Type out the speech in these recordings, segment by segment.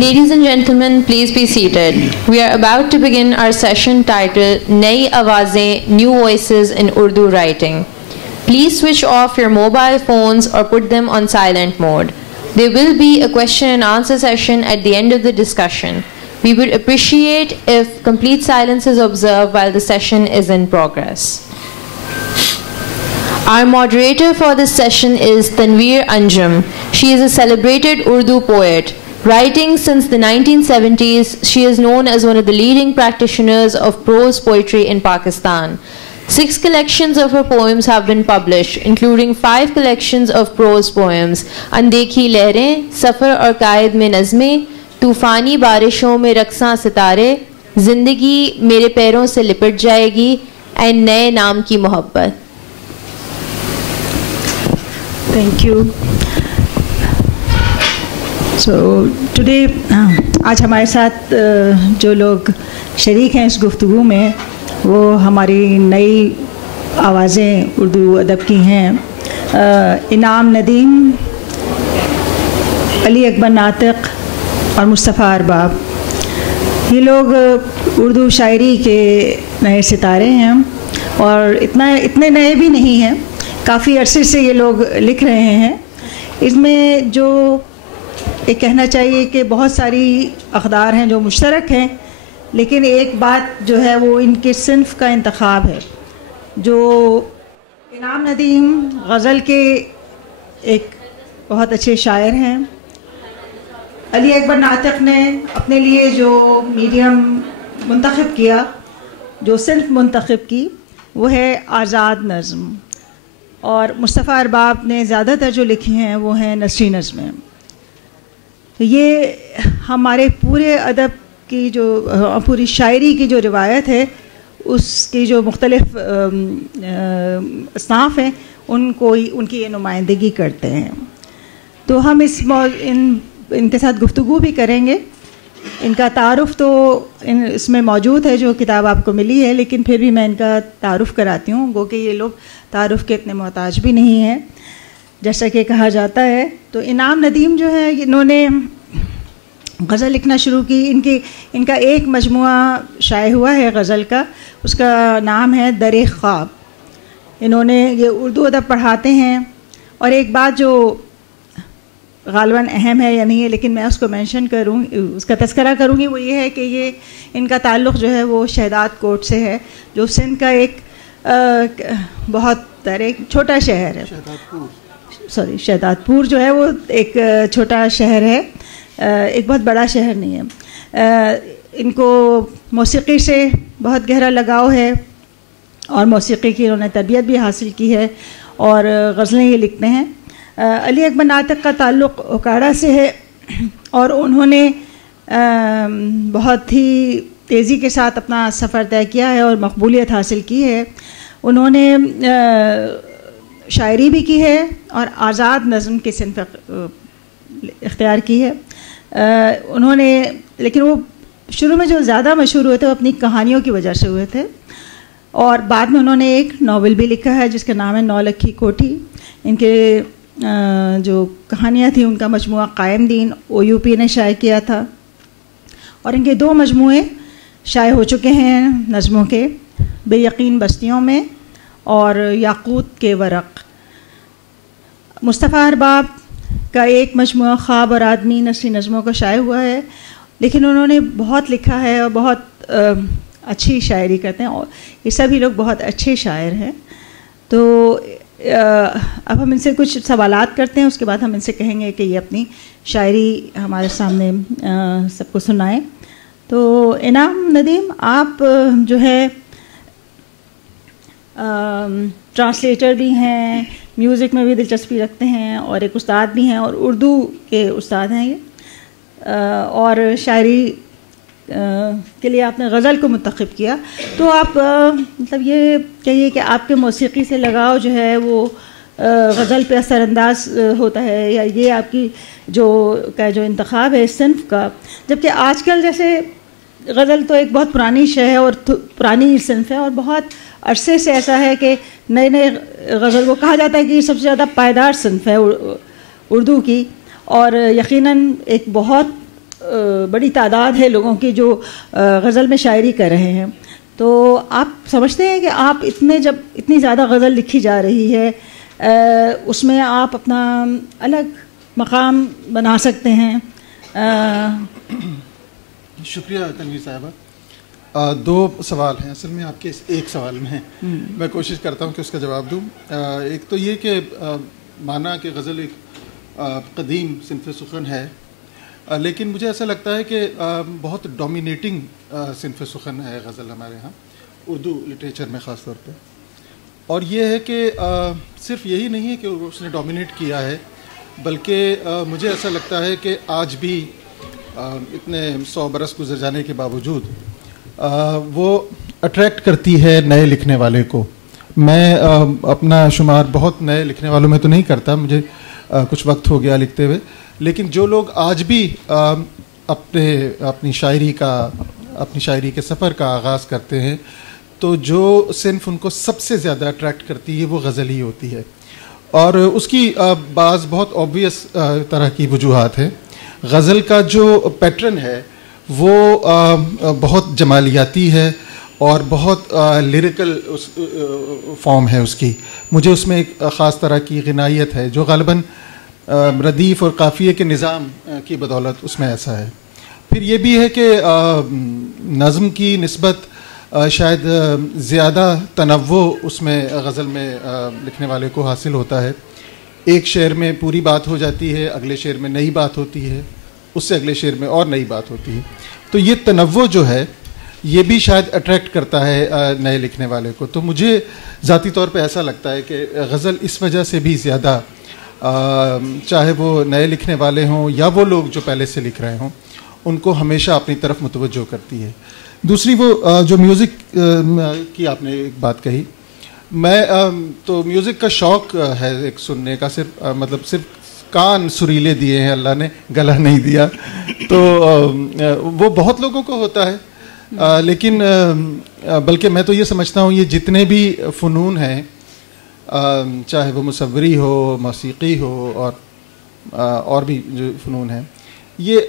Ladies and gentlemen, please be seated. We are about to begin our session titled Nayi Awaazein, New Voices in Urdu Writing. Please switch off your mobile phones or put them on silent mode. There will be a question and answer session at the end of the discussion. We would appreciate if complete silence is observed while the session is in progress. Our moderator for this session is Tanveer Anjum. She is a celebrated Urdu poet. Writing since the 1970s, she is known as one of the leading practitioners of prose poetry in Pakistan. 6 collections of her poems have been published, including 5 collections of prose poems: Andekhi Lehrein, Safar aur Qaid mein Nazmein, Tufani Barishon mein Raqsan Sitare, Zindagi Mere Pairon se Lipट Jayegi, and Naye Naam Ki Mohabbat. Thank you. So today, आज हमारे साथ जो लोग शरीक हैं इस गुफ्तगू में, वो हमारी नई आवाज़ें उर्दू अदब की हैं। इनाम नदीम, अली अकबर नातिक और मुस्तफ़ा अरबाब। ये लोग उर्दू शायरी के नए सितारे हैं और इतने नए भी नहीं हैं, काफ़ी अरसे से ये लोग लिख रहे हैं। इसमें जो ये कहना चाहिए कि बहुत सारी अक़दार हैं जो मुश्तरक हैं, लेकिन एक बात जो है वो इनके सिन्फ़ का इंतख़ाब है। जो इनाम नदीम गज़ल के एक बहुत अच्छे शायर हैं। अली अकबर नातिक ने अपने लिए जो मीडियम मुंतखब किया, जो सिन्फ़ मुंतखब की, वो है आज़ाद नज़्म। और मुस्तफ़ा अरबाब ने ज़्यादातर जो लिखी हैं वो हैं नसरी नज़्में। ये हमारे पूरे अदब की जो पूरी शायरी की जो रिवायत है, उसकी जो मुख्तलिफ़ असनाफ़ हैं, उनकी ये नुमाइंदगी करते हैं। तो हम इनके साथ गुफ्तगू भी करेंगे। इनका तारुफ़ तो इसमें मौजूद है, जो किताब आपको मिली है, लेकिन फिर भी मैं इनका तारुफ़ कराती हूँ, गो कि ये लोग तारुफ़ के इतने मोहताज भी नहीं हैं जैसा कि कहा जाता है। तो इनाम नदीम जो है, इन्होंने गज़ल लिखना शुरू की। इनका एक मजमुआ शाये हुआ है गज़ल का, उसका नाम है दर ख्वाब। इन्होंने ये उर्दू अदब पढ़ाते हैं। और एक बात जो ग़ालिबन अहम है या नहीं है, लेकिन मैं उसको मेंशन उसका तज़किरा करूँगी, वो ये है कि ये इनका ताल्लुक़ जो है वो शहदाद कोट से है, जो सिंध का एक बहुत एक छोटा शहर है। शहदादपुर जो है वो एक छोटा शहर है, एक बहुत बड़ा शहर नहीं है। इनको मौसीक़ी से बहुत गहरा लगाव है और मौसीक़ी की इन्होंने तरबियत भी हासिल की है और गज़लें ये लिखते हैं। अली अकबर नातिक का ताल्लुक़ उकाड़ा से है और उन्होंने बहुत ही तेज़ी के साथ अपना सफ़र तय किया है और मकबूलियत हासिल की है। उन्होंने शायरी भी की है और आज़ाद नज़्म की सिन्फ़ इख्तियार की है। उन्होंने, लेकिन वो शुरू में जो ज़्यादा मशहूर हुए थे वो अपनी कहानियों की वजह से हुए थे, और बाद में उन्होंने एक नावल भी लिखा है जिसका नाम है नौलखी कोठी। इनके जो कहानियाँ थी उनका मजमुआ कायम दीन OUP ने शाये किया था, और इनके 2 मजमुए शाये हो चुके हैं नज़्मों के, बेयकीन बस्तियों में और याकूत के वरक़। मुस्तफ़ा अरबाब का एक मजमुआ ख्वाब और आदमी नसरी नज़्मों का शाये हुआ है, लेकिन उन्होंने बहुत लिखा है और बहुत अच्छी शायरी करते हैं, और ये सभी लोग बहुत अच्छे शायर हैं। तो अब हम इनसे कुछ सवालात करते हैं, उसके बाद हम इनसे कहेंगे कि ये अपनी शायरी हमारे सामने सबको सुनाएं। तो इनाम नदीम, आप जो है ट्रांसलेटर भी हैं, म्यूज़िक में भी दिलचस्पी रखते हैं और एक उस्ताद भी हैं, और उर्दू के उस्ताद हैं ये, और शायरी के लिए आपने गज़ल को मुंतखब किया। तो आप मतलब ये कहिए कि आपके मौसीक़ी से लगाव जो है वो गज़ल पे असरअंदाज होता है, या ये आपकी जो इंतखाब है इस सिन्फ़ का, जबकि आजकल जैसे गज़ल तो एक बहुत पुरानी शय है और पुरानी सिन्फ़ है, और बहुत अरसे से ऐसा है कि नए गज़ल को कहा जाता है कि सबसे ज़्यादा पायदार सिन्फ़ है उर्दू की, और यकीनन एक बहुत बड़ी तादाद है लोगों की जो गज़ल में शायरी कर रहे हैं, तो आप समझते हैं कि आप जब इतनी ज़्यादा गज़ल लिखी जा रही है उसमें आप अपना अलग मकाम बना सकते हैं? शुक्रिया तनवीर साहिबा। दो सवाल हैं असल में आपके इस एक सवाल में। मैं कोशिश करता हूँ कि उसका जवाब दूँ। एक तो ये कि माना कि गज़ल एक कदीम सिनफ़ सुखन है, लेकिन मुझे ऐसा लगता है कि बहुत डोमिनेटिंग सिनफ़ सुखन है गज़ल हमारे यहाँ उर्दू लिटरेचर में ख़ास तौर पे। और ये है कि सिर्फ यही नहीं है कि उसने डोमिनेट किया है, बल्कि मुझे ऐसा लगता है कि आज भी इतने 100 बरस गुजर जाने के बावजूद वो अट्रैक्ट करती है नए लिखने वाले को। मैं अपना शुमार बहुत नए लिखने वालों में तो नहीं करता, मुझे कुछ वक्त हो गया लिखते हुए, लेकिन जो लोग आज भी अपनी शायरी के सफ़र का आगाज़ करते हैं, तो जो सिन्फ उनको सबसे ज़्यादा अट्रैक्ट करती है वो गज़ल ही होती है। और उसकी बाज़ बहुत ऑब्वियस तरह की वजूहात हैं। गज़ल का जो पैटर्न है वो बहुत जमालियाती है और बहुत लिरिकल फॉर्म है उसकी। मुझे उसमें एक ख़ास तरह की ग़िनायत है जो ग़ालिबन रदीफ़ और काफ़िये के निज़ाम की बदौलत उसमें ऐसा है। फिर ये भी है कि नज़्म की निस्बत शायद ज़्यादा तनव्वु उसमें गज़ल में लिखने वाले को हासिल होता है। एक शेर में पूरी बात हो जाती है, अगले शेर में नई बात होती है, उससे अगले शेर में और नई बात होती है। तो ये तनव्वु जो है ये भी शायद अट्रैक्ट करता है नए लिखने वाले को। तो मुझे ज़ाती तौर पे ऐसा लगता है कि गज़ल इस वजह से भी ज़्यादा, चाहे वो नए लिखने वाले हों या वो लोग जो पहले से लिख रहे हों, उनको हमेशा अपनी तरफ मुतवज्जो करती है। दूसरी वो जो म्यूज़िक की आपने एक बात कही, मैं तो म्यूज़िक का शौक़ है एक सुनने का, सिर्फ कान सुरीले दिए हैं अल्लाह ने, गला नहीं दिया। तो वो बहुत लोगों को होता है, लेकिन बल्कि मैं तो ये समझता हूँ ये जितने भी फ़नून हैं, चाहे वो मुसव्वरी हो, मौसीकी हो और भी जो फ़नून हैं, ये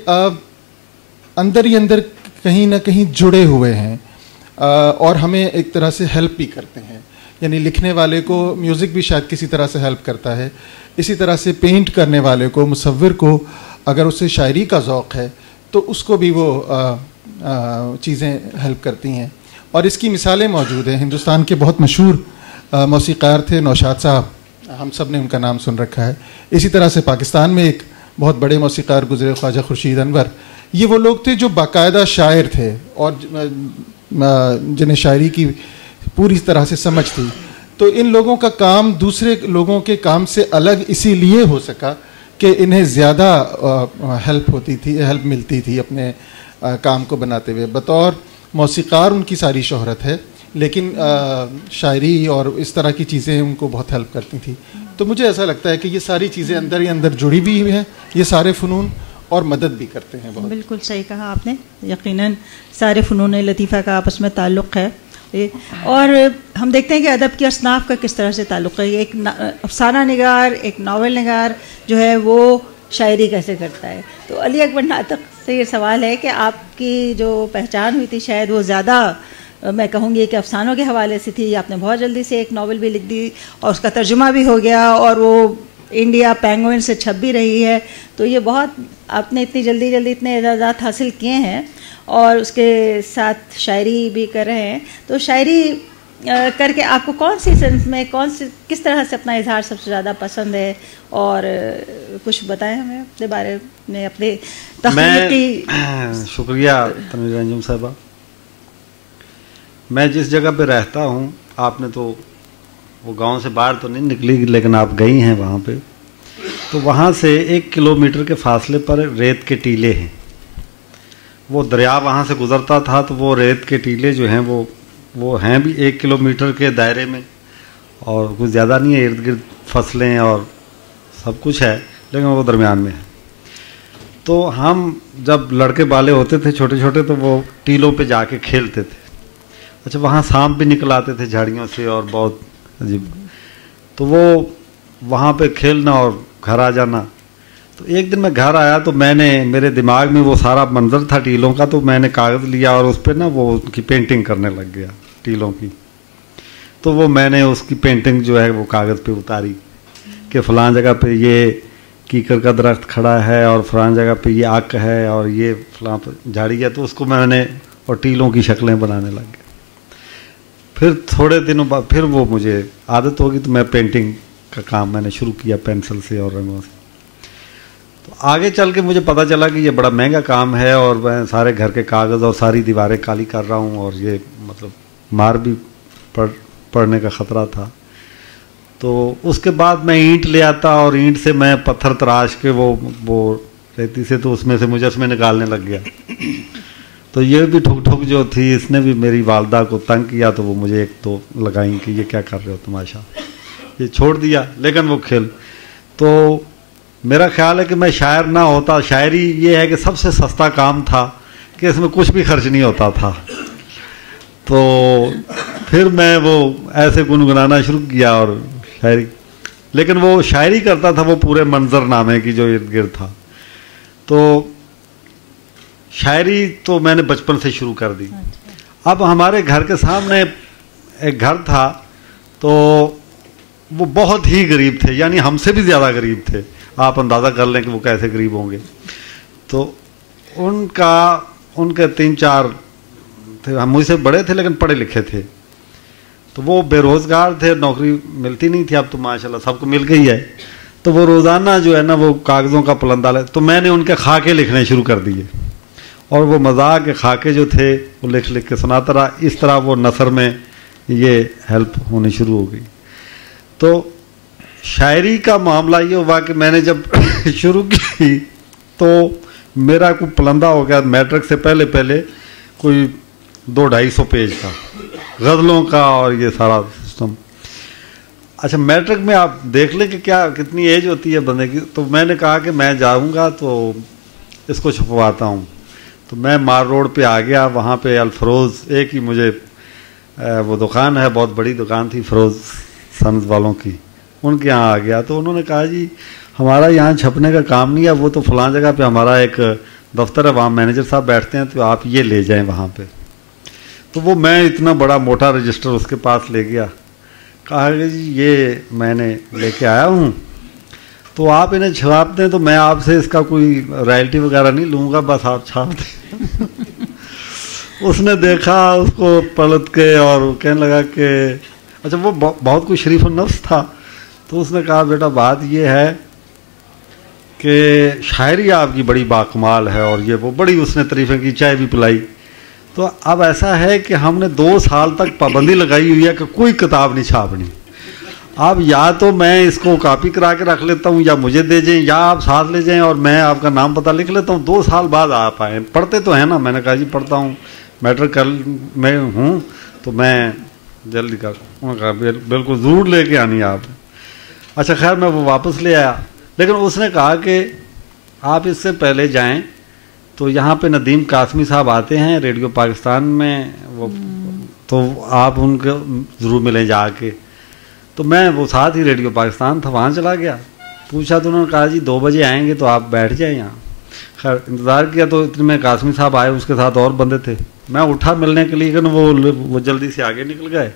अंदर ही अंदर कहीं ना कहीं जुड़े हुए हैं और हमें एक तरह से हेल्प भी करते हैं। यानी लिखने वाले को म्यूज़िक भी शायद किसी तरह से हेल्प करता है, इसी तरह से पेंट करने वाले को, मुसव्विर को, अगर उसे शायरी का ज़ौक़ है तो उसको भी वो चीज़ें हेल्प करती हैं। और इसकी मिसालें मौजूद हैं। हिंदुस्तान के बहुत मशहूर मौसीक़ार थे नौशाद साहब, हम सब ने उनका नाम सुन रखा है। इसी तरह से पाकिस्तान में एक बहुत बड़े मौसीक़ार गुज़रे, ख्वाजा खुर्शीद अनवर। ये वो लोग थे जो बाकायदा शायर थे और जिन्हें शायरी की पूरी तरह से समझ थी। तो इन लोगों का काम दूसरे लोगों के काम से अलग इसीलिए हो सका कि इन्हें ज़्यादा हेल्प मिलती थी अपने काम को बनाते हुए। बतौर मौसीक़ार उनकी सारी शोहरत है, लेकिन शायरी और इस तरह की चीज़ें उनको बहुत हेल्प करती थी। तो मुझे ऐसा लगता है कि ये सारी चीज़ें अंदर ही अंदर जुड़ी भी हुई हैं, ये सारे फ़नून, और मदद भी करते हैं बहुत। बिल्कुल सही कहा आपने। यकीनन सारे फ़नून लतीफ़ा का आपस में ताल्लुक़ है। और हम देखते हैं कि अदब की असनाफ़ का किस तरह से ताल्लुक़ है। एक अफसाना निगार, एक नावल निगार जो है वो शायरी कैसे करता है। तो अली अकबर नातक से ये सवाल है कि आपकी जो पहचान हुई थी शायद वो ज़्यादा, मैं कहूँगी कि अफसानों के हवाले से थी। आपने बहुत जल्दी से एक नावल भी लिख दी और उसका तर्जुमा भी हो गया और वो इंडिया पेंगुइन से छप भी रही है। तो ये बहुत, आपने इतनी जल्दी इतने एजाज़ात हासिल किए हैं और उसके साथ शायरी भी कर रहे हैं। तो शायरी करके आपको कौन सी सेंस में, किस तरह से अपना इजहार सबसे ज़्यादा पसंद है, और कुछ बताएं हमें अपने बारे में, अपने तख्लीकी। शुक्रिया तनवीर अंजुम साहिबा। मैं जिस जगह पे रहता हूँ, आपने तो वो गांव से बाहर तो नहीं निकली, लेकिन आप गई हैं वहाँ पे, तो वहाँ से 1 किलोमीटर के फासले पर रेत के टीले हैं। वो दरिया वहाँ से गुज़रता था, तो वो रेत के टीले जो हैं वो हैं भी 1 किलोमीटर के दायरे में, और कुछ ज़्यादा नहीं है, इर्द गिर्द फसलें और सब कुछ है, लेकिन वो दरमियान में है। तो हम जब लड़के बाले होते थे छोटे छोटे, तो वो टीलों पे जाके खेलते थे। अच्छा, वहाँ सांप भी निकल आते थे झाड़ियों से और बहुत अजीब। तो वो वहाँ पे खेलना और घर आ जाना। तो एक दिन मैं घर आया तो मैंने, मेरे दिमाग में वो सारा मंजर था टीलों का, तो मैंने कागज़ लिया और उस पर ना वो उनकी पेंटिंग करने लग गया टीलों की। तो वो मैंने उसकी पेंटिंग जो है वो कागज़ पे उतारी कि फ़लाँ जगह पे ये कीकर का दरख्त खड़ा है और फ़लाँ जगह पे ये आक है और ये फ़लाँ झाड़ी है। तो उसको मैंने और टीलों की शक्लें बनाने लग गया। फिर थोड़े दिनों बाद फिर वो मुझे आदत होगी तो मैं पेंटिंग का काम मैंने शुरू किया पेंसिल से और रंगों से। तो आगे चल के मुझे पता चला कि ये बड़ा महंगा काम है और मैं सारे घर के कागज़ और सारी दीवारें काली कर रहा हूँ और ये मतलब मार भी पड़ने का ख़तरा था। तो उसके बाद मैं ईंट ले आता और ईंट से मैं पत्थर तराश के वो रेती से तो उसमें से मुजस्मे निकालने लग गया। तो ये भी ठुक ठुक जो थी इसने भी मेरी वालदा को तंग किया, तो वो मुझे एक तो लगाई कि ये क्या कर रहे हो तमाशा, ये छोड़ दिया। लेकिन वो खेल, तो मेरा ख्याल है कि मैं शायर ना होता, शायरी ये है कि सबसे सस्ता काम था कि इसमें कुछ भी खर्च नहीं होता था। तो फिर मैं वो ऐसे गुनगुनाना शुरू किया और शायरी, लेकिन वो शायरी करता था वो पूरे मंजरनामे की जो इर्द गिर्द था। तो शायरी तो मैंने बचपन से शुरू कर दी। अब हमारे घर के सामने एक घर था, तो वो बहुत ही गरीब थे, यानी हमसे भी ज़्यादा गरीब थे। आप अंदाज़ा कर लें कि वो कैसे गरीब होंगे। तो उनके 3-4 थे, हम मुझसे बड़े थे लेकिन पढ़े लिखे थे। तो वो बेरोज़गार थे, नौकरी मिलती नहीं थी। अब तो माशाल्लाह सबको मिल गई है। तो वो रोज़ाना जो है ना वो कागज़ों का पुलंदा ले, तो मैंने उनके खाके लिखने शुरू कर दिए और वो मजाक के खाके जो थे वो लिख लिख के सुनाता रहा। इस तरह वो नसर में ये हेल्प होनी शुरू हो गई। तो शायरी का मामला ये हुआ कि मैंने जब शुरू की तो मेरा कोई पुलंदा हो गया मैट्रिक से पहले पहले कोई 200-250 पेज का गज़लों का और ये सारा सिस्टम। अच्छा, मैट्रिक में आप देख लें कि क्या कितनी एज होती है बंदे की। तो मैंने कहा कि मैं जाऊंगा तो इसको छपवाता हूँ। तो मैं मार रोड पे आ गया, वहाँ पे अलफरोज़ एक ही मुझे वो दुकान है, बहुत बड़ी दुकान थी फरोज़ सन्स वालों की, उनके यहाँ आ गया। तो उन्होंने कहा जी हमारा यहाँ छपने का काम नहीं है, वो तो फलां जगह पे हमारा एक दफ्तर है, वहाँ मैनेजर साहब बैठते हैं, तो आप ये ले जाएं वहाँ पे। तो वो मैं इतना बड़ा मोटा रजिस्टर उसके पास ले गया, कहा कि जी ये मैंने लेके आया हूँ, तो आप इन्हें छाप दें, तो मैं आपसे इसका कोई रॉयल्टी वगैरह नहीं लूँगा, बस आप छाप दें। उसने देखा उसको पलट के और कहने लगा कि अच्छा, वो बहुत कोई शरीफ नफ्स था। तो उसने कहा बेटा बात ये है कि शायरी आपकी बड़ी बाकमाल है और ये वो बड़ी उसने तारीफ़ें की, चाय भी पिलाई। तो अब ऐसा है कि हमने 2 साल तक पाबंदी लगाई हुई है कि कोई किताब नहीं छापनी। अब या तो मैं इसको कॉपी करा के रख लेता हूँ या मुझे दे जाएं या आप साथ ले जाएं और मैं आपका नाम पता लिख लेता हूँ, 2 साल बाद आप आए। पढ़ते तो हैं ना? मैंने कहा जी पढ़ता हूँ, मैट्रिक कर मैं हूँ, तो मैं जल्दी कर। उन्होंने कहा बिल्कुल ज़रूर लेके आनी आप। अच्छा खैर मैं वो वापस ले आया, लेकिन उसने कहा कि आप इससे पहले जाएं तो यहाँ पे नदीम कासमी साहब आते हैं रेडियो पाकिस्तान में, वो तो आप उनको ज़रूर मिलें जाके। तो मैं वो साथ ही रेडियो पाकिस्तान था, वहाँ चला गया, पूछा तो उन्होंने कहा जी 2 बजे आएंगे तो आप बैठ जाएं यहाँ। खैर इंतज़ार किया, तो इतने में कासमी साहब आए, उसके साथ और बंदे थे। मैं उठा मिलने के लिए, लेकिन वो जल्दी से आगे निकल गए।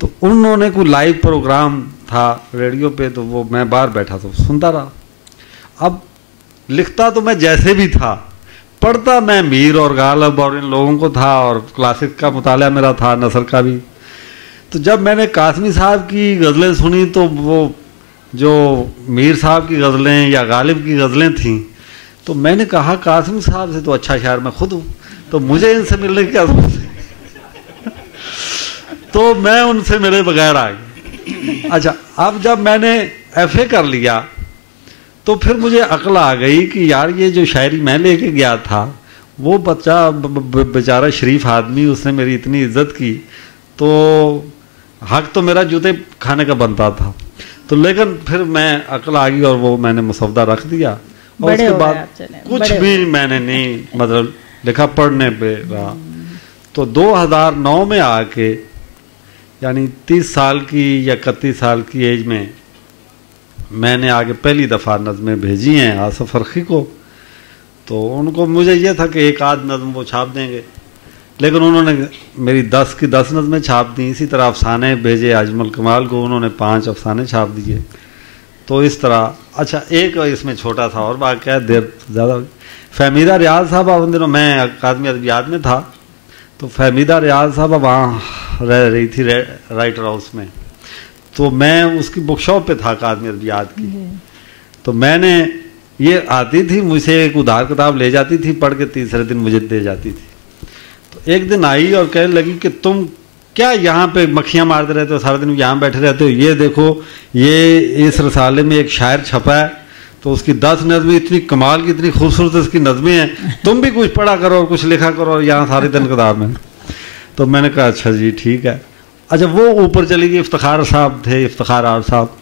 तो उन्होंने कोई लाइव प्रोग्राम था रेडियो पे, तो वो मैं बाहर बैठा तो सुनता रहा। अब लिखता तो मैं जैसे भी था, पढ़ता मैं मीर और गालिब और इन लोगों को था, और क्लासिक का मुताला मेरा था, नसर का भी। तो जब मैंने कासमी साहब की गज़लें सुनी तो वो जो मीर साहब की गज़लें या गालिब की गज़लें थीं, तो मैंने कहा कासमी साहब से तो अच्छा शायर मैं खुद हूँ, तो मुझे इनसे मिलने की क्या ज़रूरत है। तो मैं उनसे मिले बगैर आ गया। अच्छा, अब जब मैंने FA कर लिया तो फिर मुझे अक्ल आ गई कि यार ये जो शायरी मैं लेके गया था, वो बच्चा बेचारा शरीफ आदमी, उसने मेरी इतनी इज्जत की, तो हक तो मेरा जूते खाने का बनता था। तो लेकिन फिर मैं अक्ल आ गई और वो मैंने मुसवदा रख दिया, और उसके बाद कुछ भी मैंने नहीं मतलब लिखा, पढ़ने पे रहा। तो 2009 में आके, यानी 30 साल की या 31 साल की एज में मैंने आगे पहली दफ़ा नज़में भेजी हैं आसफ़ फ़रख़ी को, तो उनको मुझे ये था कि एक आध नज़म वो छाप देंगे, लेकिन उन्होंने मेरी 10 की 10 नज़में छाप दी। इसी तरह अफ़साने भेजे अजमल कमाल को, उन्होंने 5 अफ़साने छाप दिए। तो इस तरह अच्छा एक इसमें छोटा था और बाकी क्या देर ज़्यादा। फ़हमीदा रियाज साहब उन दिनों मैं अकादमी अदबियात में था, तो फ़हमीदा रियाज साहब वहाँ रह रही थी राइटर हाउस में, तो मैं उसकी बुक शॉप पे था अकादमी अदबियात की। तो मैंने ये आती थी मुझसे एक उधार किताब ले जाती थी, पढ़ के तीसरे दिन मुझे दे जाती थी। तो एक दिन आई और कहने लगी कि तुम क्या यहाँ पे मक्खियाँ मारते रहते हो, सारा दिन यहाँ बैठे रहते हो, ये देखो ये इस रसाले में एक शायर छपा है, तो उसकी 10 नज़में इतनी कमाल की, इतनी खूबसूरत उसकी नज़में हैं, तुम भी कुछ पढ़ा करो और कुछ लिखा करो यहाँ सारी दिन किताब में। तो मैंने कहा अच्छा जी ठीक है। अच्छा वो ऊपर चली गई, इफ्तिखार साहब थे, इफ्तिखार आर साहब,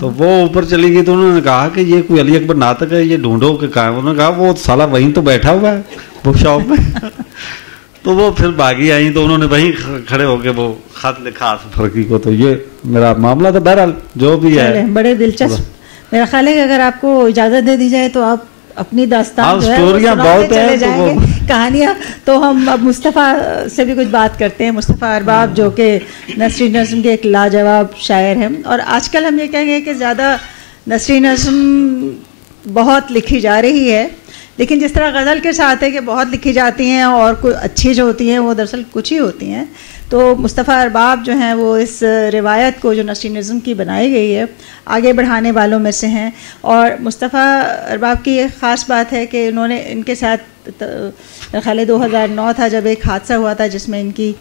तो वो ऊपर चली गई, तो उन्होंने कहा कि ये कोई अली अकबर नाटक है, ये ढूंढो के कहा। उन्होंने कहा वो साला वहीं तो बैठा हुआ है बुक शॉप में। तो वो फिर बागी आई, तो उन्होंने वहीं खड़े होके वो खत लिखा आसफ़ फ़रख़ी को। तो ये मेरा मामला था। बहरहाल जो भी है बड़े दिलचस्प। मेरा ख्याल है कि अगर आपको इजाज़त दे दी जाए तो आप अपनी दास्तान जो है स्टोरियाँ बहुत चले जाएंगे, कहानियाँ। तो हम अब मुस्तफ़ा से भी कुछ बात करते हैं। मुस्तफ़ा अरबाब जो कि नसरी नज़्म के एक लाजवाब शायर हैं, और आजकल हम ये कहेंगे कि ज़्यादा नसरी नज़्म बहुत लिखी जा रही है, लेकिन जिस तरह गज़ल के साथ है कि बहुत लिखी जाती हैं और कुछ अच्छी जो होती हैं वो दरअसल कुछ ही होती हैं। तो मुस्तफ़ा अरबाब जो हैं वो इस रिवायत को जो नसरी नज़्म की बनाई गई है आगे बढ़ाने वालों में से हैं। और मुस्तफ़ा अरबाब की एक ख़ास बात है कि इन्होंने इनके साथ ख्याल 2009 था जब एक हादसा हुआ था जिसमें इनकी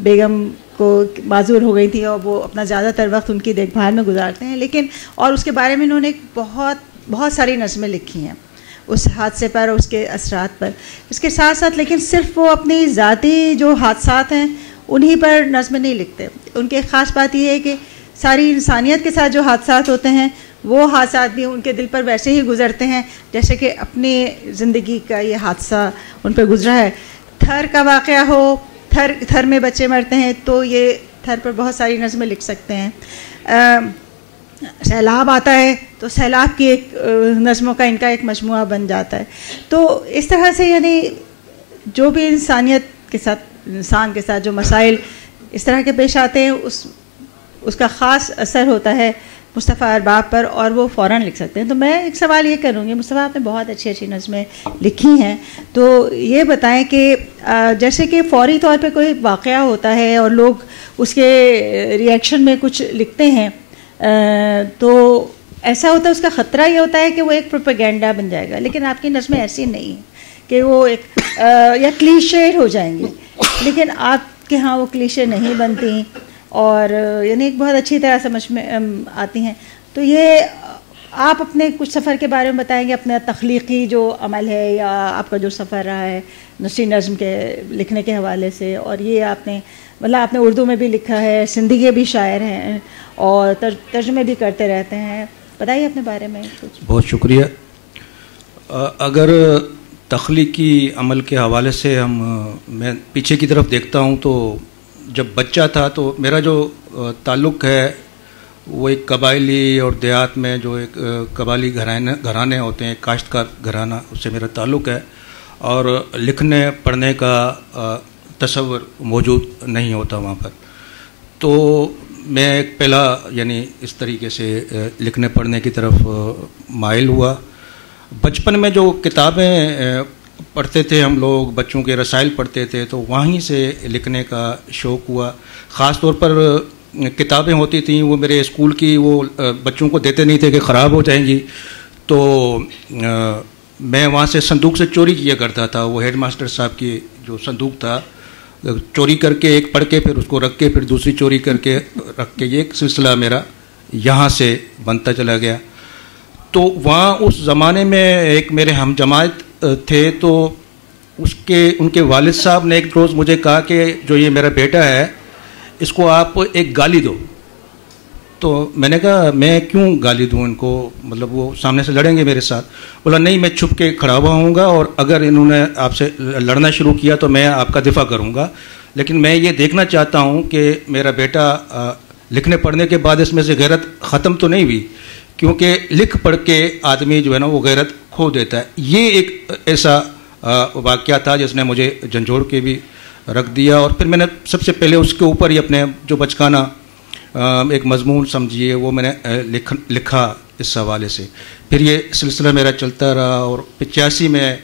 बेगम को माजूर हो गई थी और वो अपना ज़्यादातर वक्त उनकी देखभाल में गुजारते हैं। लेकिन और उसके बारे में इन्होंने बहुत सारी नज़में लिखी हैं उस हादसे पर, उसके असरात पर। इसके साथ साथ लेकिन सिर्फ वो अपनी ज़ाती जो हादसात हैं उन्हीं पर नज़में नहीं लिखते। उनकी एक ख़ास बात यह है कि सारी इंसानियत के साथ जो हादसात होते हैं वो हादसात भी उनके दिल पर वैसे ही गुज़रते हैं जैसे कि अपनी ज़िंदगी का ये हादसा उन पर गुज़रा है। थर का वाक़या हो, थर में बच्चे मरते हैं, तो ये थर पर बहुत सारी नज़में लिख सकते हैं। सैलाब आता है तो सैलाब की एक नज़मों का इनका एक मजमुआ बन जाता है। तो इस तरह से यानी जो भी इंसानियत के साथ, इंसान के साथ जो मसाइल इस तरह के पेश आते हैं उसका ख़ास असर होता है मुस्तफ़ा अरबाब पर और वो फ़ौरन लिख सकते हैं। तो मैं एक सवाल ये करूँगी, मुस्तफ़ा आपने बहुत अच्छी अच्छी नज़में लिखी हैं, तो ये बताएं कि जैसे कि फ़ौरी तौर पे कोई वाक़या होता है और लोग उसके रिएक्शन में कुछ लिखते हैं, तो ऐसा होता है उसका ख़तरा ये होता है कि वो एक प्रोपेगेंडा बन जाएगा। लेकिन आपकी नज़में ऐसी नहीं है कि वो एक या क्लीशे हो जाएंगी, लेकिन आपके यहाँ वो क्लीशे नहीं बनती और यानी एक बहुत अच्छी तरह समझ में आती हैं। तो ये आप अपने कुछ सफ़र के बारे में बताएंगे, अपना तख्लीक़ी जो अमल है या आपका जो सफ़र रहा है नसरी नज़्म के लिखने के हवाले से। और ये आपने मतलब आपने उर्दू में भी लिखा है, सिंधी के भी शायर हैं और तर्जुमे भी करते रहते हैं, बताइए अपने बारे में कुछ। बहुत शुक्रिया। अगर तख्लीक़ी अमल के हवाले से मैं पीछे की तरफ देखता हूँ तो जब बच्चा था तो मेरा जो ताल्लुक़ है वो एक कबायली और देहात में जो एक कबायली घराने होते हैं, काश्तकार घराना, उससे मेरा ताल्लुक़ है और लिखने पढ़ने का तसव्वुर मौजूद नहीं होता वहाँ पर। तो मैं एक पहला यानी इस तरीके से लिखने पढ़ने की तरफ माइल हुआ। बचपन में जो किताबें पढ़ते थे हम लोग, बच्चों के रसाइल पढ़ते थे, तो वहीं से लिखने का शौक़ हुआ। ख़ास तौर पर किताबें होती थी वो मेरे स्कूल की, वो बच्चों को देते नहीं थे कि ख़राब हो जाएंगी, तो मैं वहाँ से संदूक से चोरी किया करता था। वो हेड मास्टर साहब की जो संदूक था, चोरी करके एक पढ़ के फिर उसको रख के फिर दूसरी चोरी करके रख के, ये एक सिलसिला मेरा यहाँ से बनता चला गया। तो वहाँ उस ज़माने में एक मेरे हम जमात थे, तो उनके वालिद साहब ने एक रोज़ मुझे कहा कि जो ये मेरा बेटा है इसको आप एक गाली दो। तो मैंने कहा मैं क्यों गाली दूँ इनको, मतलब वो सामने से लड़ेंगे मेरे साथ। बोला नहीं, मैं छुप के खड़ा हुआ हूँगा और अगर इन्होंने आपसे लड़ना शुरू किया तो मैं आपका दिफा करूँगा, लेकिन मैं ये देखना चाहता हूँ कि मेरा बेटा लिखने पढ़ने के बाद इसमें से गैरत ख़त्म तो नहीं हुई, क्योंकि लिख पढ़ के आदमी जो है ना वो गैरत खो देता है। ये एक ऐसा वाक़या था जिसने मुझे झंझोड़ के भी रख दिया। और फिर मैंने सबसे पहले उसके ऊपर ही अपने जो बचकाना एक मजमून समझिए वो मैंने लिखा इस हवाले से। फिर ये सिलसिला मेरा चलता रहा और 85 में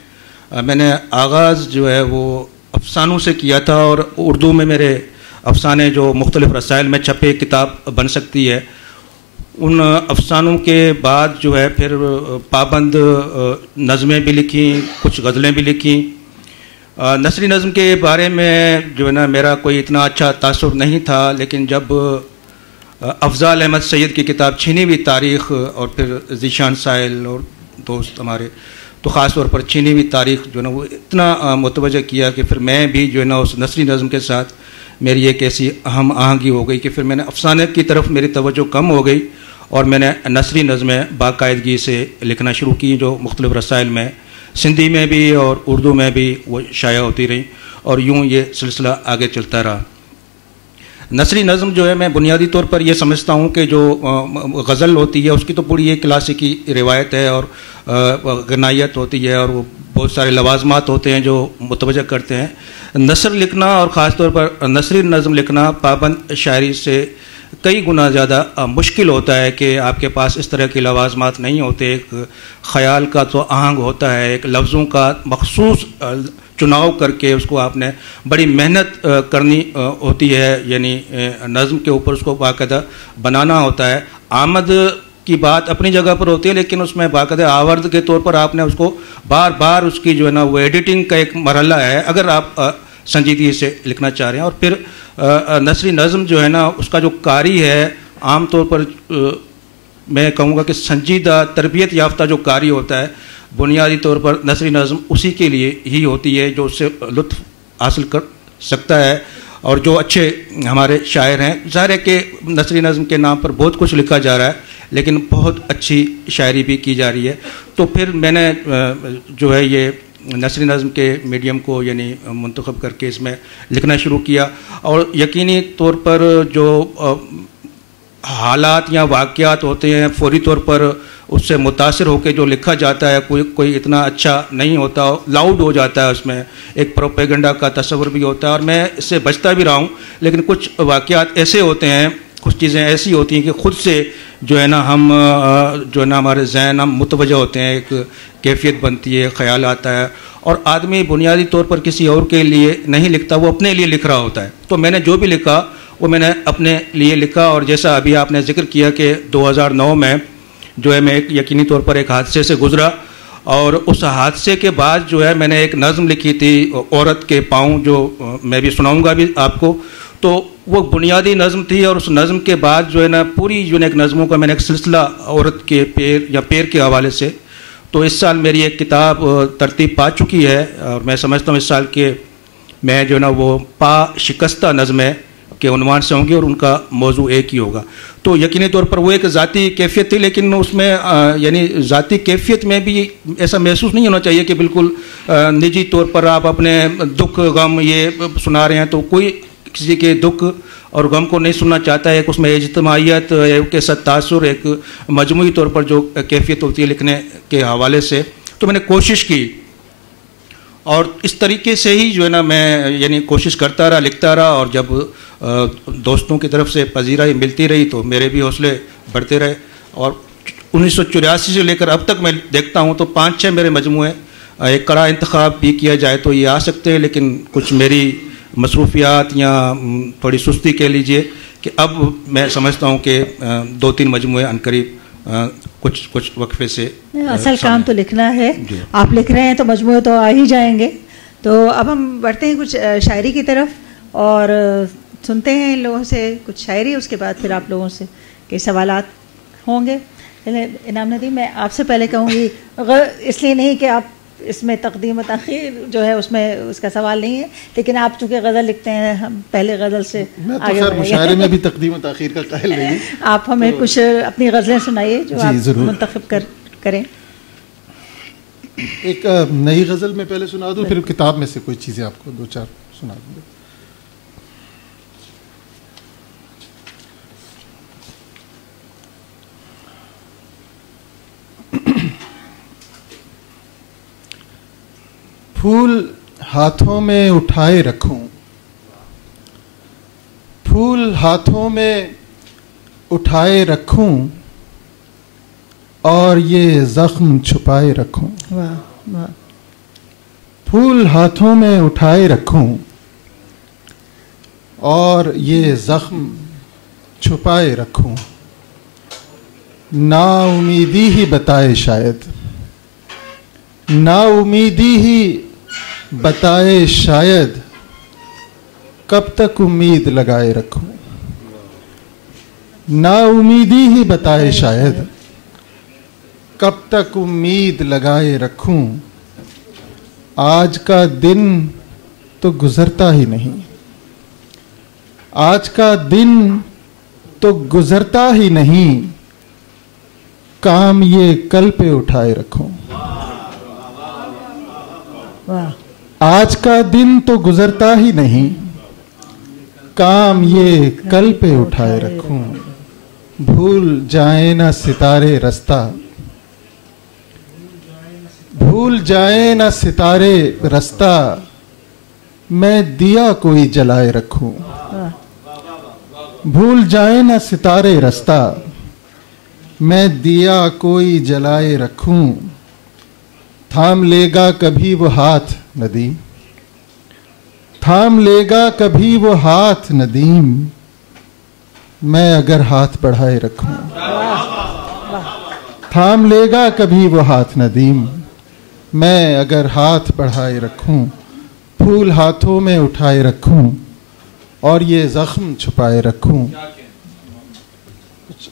मैंने आगाज़ जो है वो अफसानों से किया था, और उर्दू में मेरे अफसाने जो मुख्तलिफ़ रसाइल में छपे किताब बन सकती है, उन अफसानों के बाद जो है फिर पाबंद नज़में भी लिखी, कुछ गज़लें भी लिखी। नसरी नज़म के बारे में जो है ना मेरा कोई इतना अच्छा तासुर नहीं था, लेकिन जब अफजाल अहमद सैयद की किताब छीनी हुई तारीख़ और फिर ज़ीशान साहिल और दोस्त हमारे, तो ख़ास तौर पर छीनी हुई तारीख़ जो है ना वो इतना मुतवज्जह किया कि फिर मैं भी जो है ना उस नसरी नज़म के साथ मेरी एक ऐसी अहम आहंगी हो गई कि फिर मैंने अफसाने की तरफ मेरी तवज्जो कम हो गई और मैंने नसरी नज़में बाकायदगी से लिखना शुरू की, जो मुख्तलिफ़ रसाइल में सिंधी में भी और उर्दू में भी वो शाया होती रही, और यूँ ये सिलसिला आगे चलता रहा। नसरी नज़म जो है मैं बुनियादी तौर पर यह समझता हूँ कि जो गज़ल होती है उसकी तो पूरी एक क्लासिकी रिवायत है और गनायत होती है, और वो बहुत सारे लवाजमात होते हैं जो मुतवज्जह करते हैं। नसर लिखना और ख़ास तौर पर नसरी नज़म लिखना पाबंद शायरी से कई गुना ज़्यादा मुश्किल होता है कि आपके पास इस तरह के लवाजमात नहीं होते। एक ख़याल का तो आहंग होता है, एक लफ्ज़ों का मखसूस चुनाव करके उसको आपने बड़ी मेहनत करनी होती है, यानी नज़म के ऊपर उसको बाकायदा बनाना होता है। आमद की बात अपनी जगह पर होती है, लेकिन उसमें बाकायदा आवर्द के तौर पर आपने उसको बार बार उसकी जो है ना वो एडिटिंग का एक मरहला है, अगर आप संजीदगी से लिखना चाह रहे हैं। और फिर नसरी नज़म जो है ना उसका जो कारी है आम तौर पर मैं कहूँगा कि संजीदा तरबियत याफ्ता जो कारी होता है, बुनियादी तौर पर नसरी नज़म उसी के लिए ही होती है जो उससे लुत्फ़ हासिल कर सकता है। और जो अच्छे हमारे शायर हैं, ज़ाहिर है कि नसरी नज़म के नाम पर बहुत कुछ लिखा जा रहा है, लेकिन बहुत अच्छी शायरी भी की जा रही है। तो फिर मैंने जो है ये नसरी नज़म के मीडियम को यानी मुंतखब करके इसमें लिखना शुरू किया, और यकीनी तौर पर जो हालात या वाक़यात होते हैं फौरी तौर पर उससे मुतासिर होकर जो लिखा जाता है कोई इतना अच्छा नहीं होता, लाउड हो जाता है, उसमें एक प्रोपेगेंडा का तस्वर भी होता है, और मैं इससे बचता भी रहा हूँ। लेकिन कुछ वाक़यात ऐसे होते हैं, कुछ चीज़ें ऐसी होती हैं कि ख़ुद से जो है ना हम जो है ना हमारे ज़हन हम मुतवज्जह होते हैं, एक कैफियत बनती है, ख़याल आता है, और आदमी बुनियादी तौर पर किसी और के लिए नहीं लिखता, वो अपने लिए लिख रहा होता है। तो मैंने जो भी लिखा वो मैंने अपने लिए लिखा, और जैसा अभी आपने जिक्र किया कि 2009 में जो है मैं एक यकीनी तौर पर एक हादसे से गुज़रा, और उस हादसे के बाद जो है मैंने एक नज़म लिखी थी औरत के पाँव, जो मैं भी सुनाऊंगा भी आपको। तो वो बुनियादी नज़म थी, और उस नज़म के बाद जो है ना पूरी जो एक नज़मों का मैंने एक सिलसिला औरत के पैर या पैर के हवाले से, तो इस साल मेरी एक किताब तरतीब पा चुकी है, और मैं समझता हूँ इस साल के मैं जो है ना वो पा शिकस्ता नज़में के उन्वान से होंगी और उनका मौजू एक ही होगा। तो यकीनी तौर पर वो एक ज़ाती कैफियत थी, लेकिन उसमें यानी ज़ाती कैफियत में भी ऐसा महसूस नहीं होना चाहिए कि बिल्कुल निजी तौर पर आप अपने दुख गम ये सुना रहे हैं। तो कोई किसी के दुख और गम को नहीं सुनना चाहता है, उसमें इज्तिमाइयत के साथ तासुर एक मजमूई तौर पर जो कैफियत होती है लिखने के हवाले से, तो मैंने कोशिश की, और इस तरीके से ही जो है ना मैं यानी कोशिश करता रहा, लिखता रहा, और जब दोस्तों की तरफ से पजीराई मिलती रही तो मेरे भी हौसले बढ़ते रहे। और 1984 से लेकर अब तक मैं देखता हूँ तो 5-6 मेरे मजमूए एक कड़ा इंतखाब भी किया जाए तो ये आ सकते हैं, लेकिन कुछ मेरी मसरूफियात या थोड़ी सुस्ती कह लीजिए कि अब मैं समझता हूँ कि 2-3 मजमूए अनकरीब कुछ वक्फे से असल काम तो लिखना है। आप लिख रहे हैं तो मजमूए तो आ ही जाएंगे। तो अब हम बढ़ते हैं कुछ शायरी की तरफ और सुनते हैं इन लोगों से कुछ शायरी, उसके बाद फिर आप लोगों से के सवालात होंगे। इनाम नदीम, मैं आपसे पहले कहूँगी, इसलिए नहीं कि आप इसमें तकदीम व ताख़ीर जो है उसमें उसका सवाल नहीं है, लेकिन आप चूँकि गज़ल लिखते हैं, हम पहले गज़ल से आगे बढ़ेंगे। मुशायरे में भी तकदीम व ताख़ीर का कायल नहीं। आप हमें तो कुछ अपनी गज़लें सुनाइए जो आप मुंतखब करें। एक नई गज़ल में पहले सुना दूँ, फिर किताब में से कोई चीज़ें आपको 2-4 सुना दूँगा। फूल हाथों में उठाए रखूं, फूल हाथों में उठाए रखूं और ये जख्म छुपाए रखूं। वाह वाह। फूल हाथों में उठाए रखूं और ये जख्म छुपाए रखूं। नाउमीदी ही बताए शायद, नाउमीदी ही बताए शायद, कब तक उम्मीद लगाए रखूं। नाउमीदी ही बताए शायद, कब तक उम्मीद लगाए रखूं। आज का दिन तो गुजरता ही नहीं, आज का दिन तो गुजरता ही नहीं, काम ये कल पे उठाए रखूं। वाह। आज का दिन तो गुजरता ही नहीं, काम ये कल पे उठाए रखूं। भूल जाए ना सितारे रास्ता, भूल जाए ना सितारे रास्ता, मैं दिया कोई जलाए रखूं। भूल जाए ना सितारे रास्ता, मैं दिया कोई जलाए रखूं। थाम लेगा कभी वो हाथ नदीम, थाम लेगा कभी वो हाथ नदीम, मैं अगर हाथ बढ़ाए रखूं। थाम लेगा कभी वो हाथ नदीम, मैं अगर हाथ बढ़ाए रखूं। फूल हाथों में उठाए रखूं और ये जख्म छुपाए रखूं। कुछ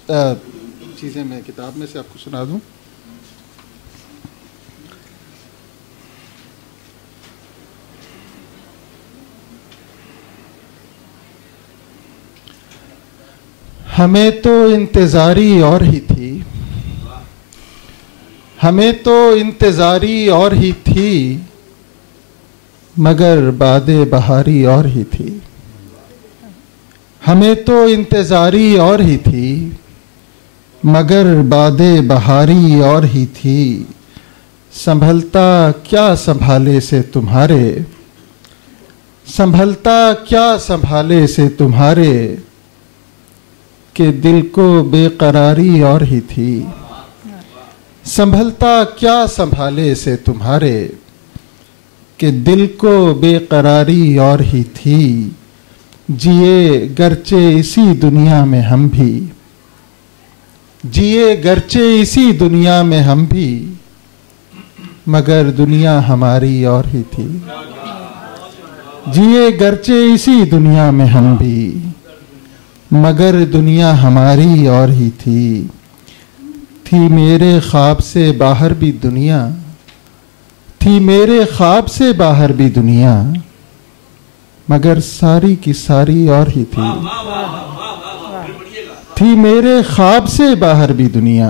चीज़ें मैं किताब में से आपको सुना दूं। हमें तो इंतज़ारी और ही थी, हमें तो इंतज़ारी और ही थी, मगर बादे बहारी और ही थी। हमें तो इंतज़ारी और ही थी, मगर बादे बहारी और ही थी। संभलता क्या संभाले से तुम्हारे, संभलता क्या संभाले से तुम्हारे, के दिल को बेकरारी और ही थी। संभलता क्या संभाले से तुम्हारे, के दिल को बेकरारी और ही थी। जिए गरचे इसी दुनिया में हम भी, जिए गरचे इसी दुनिया में हम भी, मगर दुनिया हमारी और ही थी। जिए गरचे इसी दुनिया में हम भी, मगर दुनिया हमारी और ही थी मेरे ख्वाब से बाहर भी दुनिया, थी मेरे ख्वाब से बाहर भी दुनिया, मगर सारी की सारी और ही थी मेरे ख्वाब से बाहर भी दुनिया,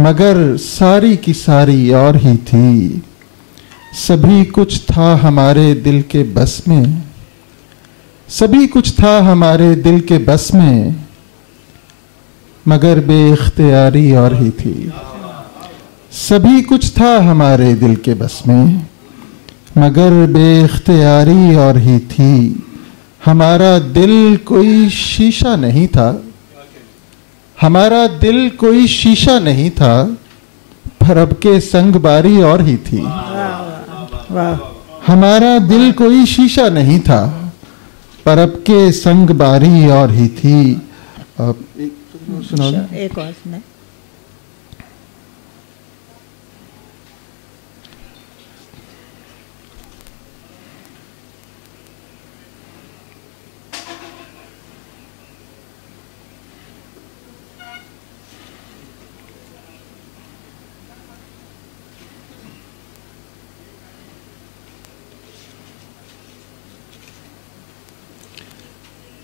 मगर सारी की सारी और ही थी। सभी कुछ था हमारे दिल के बस में, सभी कुछ था हमारे दिल के बस में, मगर बेइख्तियारी और ही थी। सभी कुछ था हमारे दिल के बस में, मगर बेइख्तियारी और ही थी। हमारा दिल कोई शीशा नहीं था, हमारा दिल कोई शीशा नहीं था, पर अब के संग बारी और ही थी। हमारा दिल कोई शीशा नहीं था, पर अब के संग बारी और ही थी। सुनाओ एक और सुना।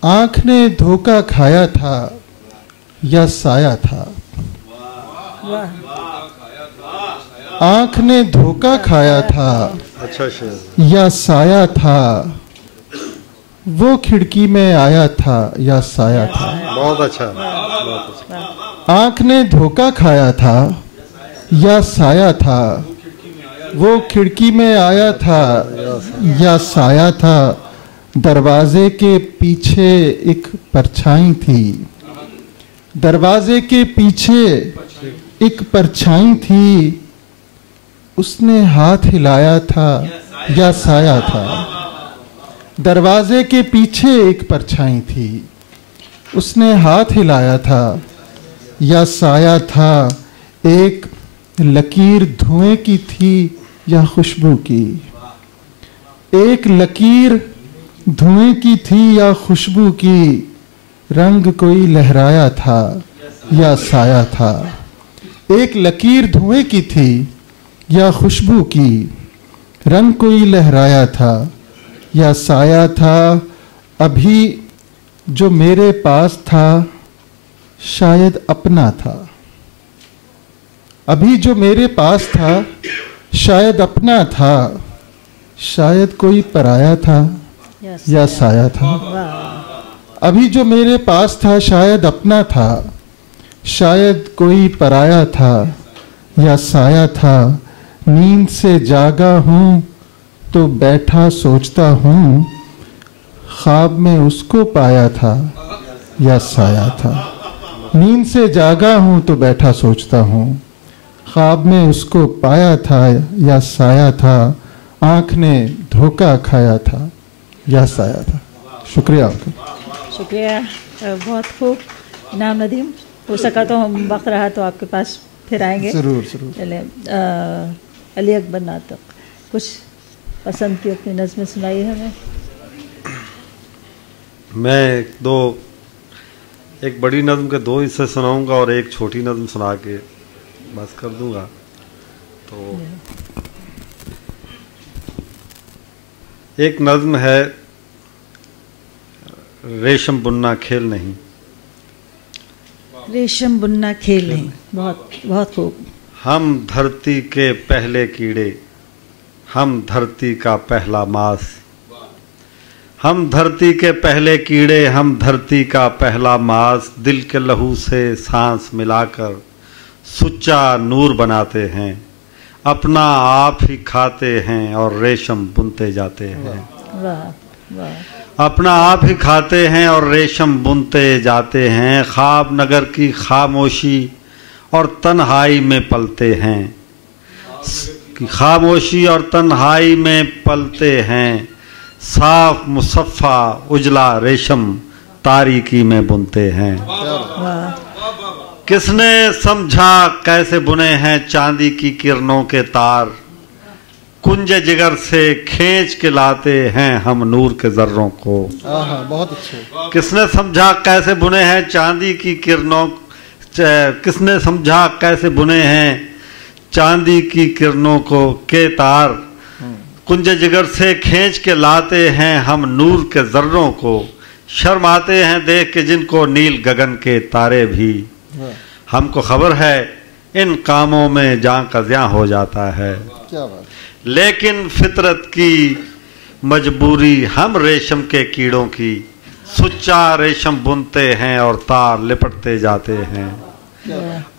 आँख ने धोखा खाया था या साया था, आँख ने धोखा खाया था अच्छा या साया था, वो खिड़की में आया था या साया था। बहुत अच्छा, बहुत अच्छा। आँख ने धोखा खाया था या साया था, वो खिड़की में आया था या साया था, दरवाजे के पीछे एक परछाई थी। दरवाजे के पीछे एक परछाई थी, उसने हाथ हिलाया था या साया था। दरवाजे के पीछे एक परछाई थी, उसने हाथ हिलाया था या साया था। एक लकीर धुएं की थी या खुशबू की, एक लकीर धुएं की थी या खुशबू की। रंग कोई लहराया था या साया था। एक लकीर धुएं की थी या खुशबू की, रंग कोई लहराया था या साया था। अभी जो मेरे पास था शायद अपना था, अभी जो मेरे पास था शायद अपना था। शायद कोई पराया था या साया था। अभी जो मेरे पास था शायद अपना था, शायद कोई पराया था या साया था। नींद से जागा हूँ तो बैठा सोचता हूँ, ख्वाब में उसको पाया था या साया था। नींद से जागा हूँ तो बैठा सोचता हूँ, ख्वाब में उसको पाया था या साया था। आँख ने धोखा खाया था या साया था। शुक्रिया आपका। शुक्रिया, बहुत खूब। इनाम नदीम, हो सका तो हम वक्त रहा तो आपके पास फिर आएंगे। ज़रूर ज़रूर। चले अली अकबर नातक, कुछ पसंद की अपनी नज़्में सुनाई हमें। मैं एक बड़ी नज़्म के 2 हिस्से सुनाऊंगा और एक छोटी नज़्म सुना के बस कर दूंगा। तो एक नज़्म है, रेशम बुनना खेल नहीं। रेशम बुनना खेल नहीं, बहुत बहुत खूब। हम धरती के पहले कीड़े, हम धरती का पहला मांस। हम धरती के पहले कीड़े, हम धरती का पहला मांस। दिल के लहू से सांस मिलाकर सुच्चा नूर बनाते हैं। अपना आप ही खाते हैं और रेशम बुनते जाते हैं। वाह वाह। अपना आप ही खाते हैं और रेशम बुनते जाते हैं। ख्वाब नगर की खामोशी और तन्हाई में पलते हैं। खामोशी और तन्हाई में पलते हैं। साफ मुसफ़ा उजला रेशम तारीकी में बुनते हैं। किसने समझा कैसे बुने हैं चांदी की किरणों के तार। कुंज जिगर से खींच के लाते हैं हम नूर के जर्रों को। बहुत अच्छे। किसने समझा कैसे बुने हैं चांदी की किरणों, किसने समझा कैसे बुने हैं चांदी की किरणों को के तार। कुंज जिगर से खींच के लाते हैं हम नूर के जर्रों को। शर्माते हैं देख के जिनको नील गगन के तारे भी। हमको खबर है इन कामों में जान का ज़िया हो जाता है। क्या बात। लेकिन फितरत की मजबूरी हम रेशम के कीड़ों की। सुच्चा रेशम बुनते हैं और तार लिपटते जाते हैं।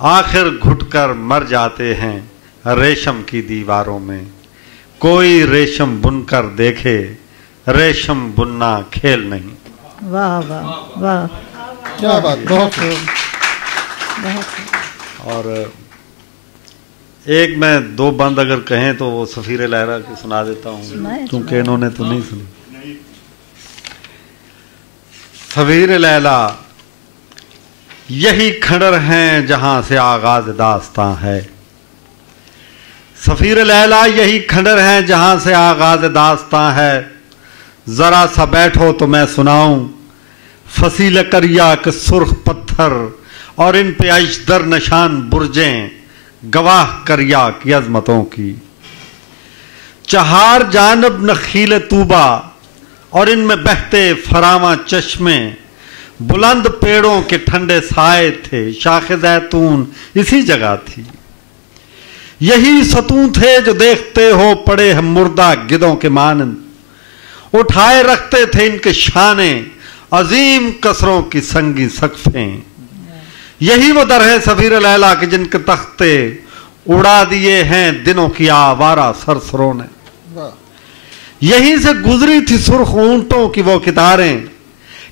आखिर घुटकर मर जाते हैं रेशम की दीवारों में। कोई रेशम बुनकर देखे, रेशम बुनना खेल नहीं। वाह वाह वाह, क्या बात। बहुत और एक मैं 2 बंद अगर कहें तो वो सफीर लहरा की सुना देता हूँ, क्योंकि इन्होंने तो नहीं सुनी। सफीर लैला यही खंडर हैं जहां से आगाज दास्तां है। सफीर लैला यही खंडर हैं जहां से आगाज दास्तां है। जरा सा बैठो तो मैं सुनाऊं फसील करिया के सुर्ख पत्थर और इन पे अजदर निशान बुर्जें गवाह करिया की अजमतों की। चहार जानब नखील तूबा और इनमें बहते फरामा चश्मे। बुलंद पेड़ों के ठंडे साए थे, शाखे जैतून इसी जगह थी। यही सतूं थे जो देखते हो पड़े हम मुर्दा गिदों के मानंद। उठाए रखते थे इनके शाने अजीम कसरों की संगी सकफें। यही वो दर है सफीर लैला के जिनके तख्ते उड़ा दिए हैं दिनों की आवारा सरसरों ने। यहीं से गुजरी थी सुर्ख ऊंटों की वो कितारें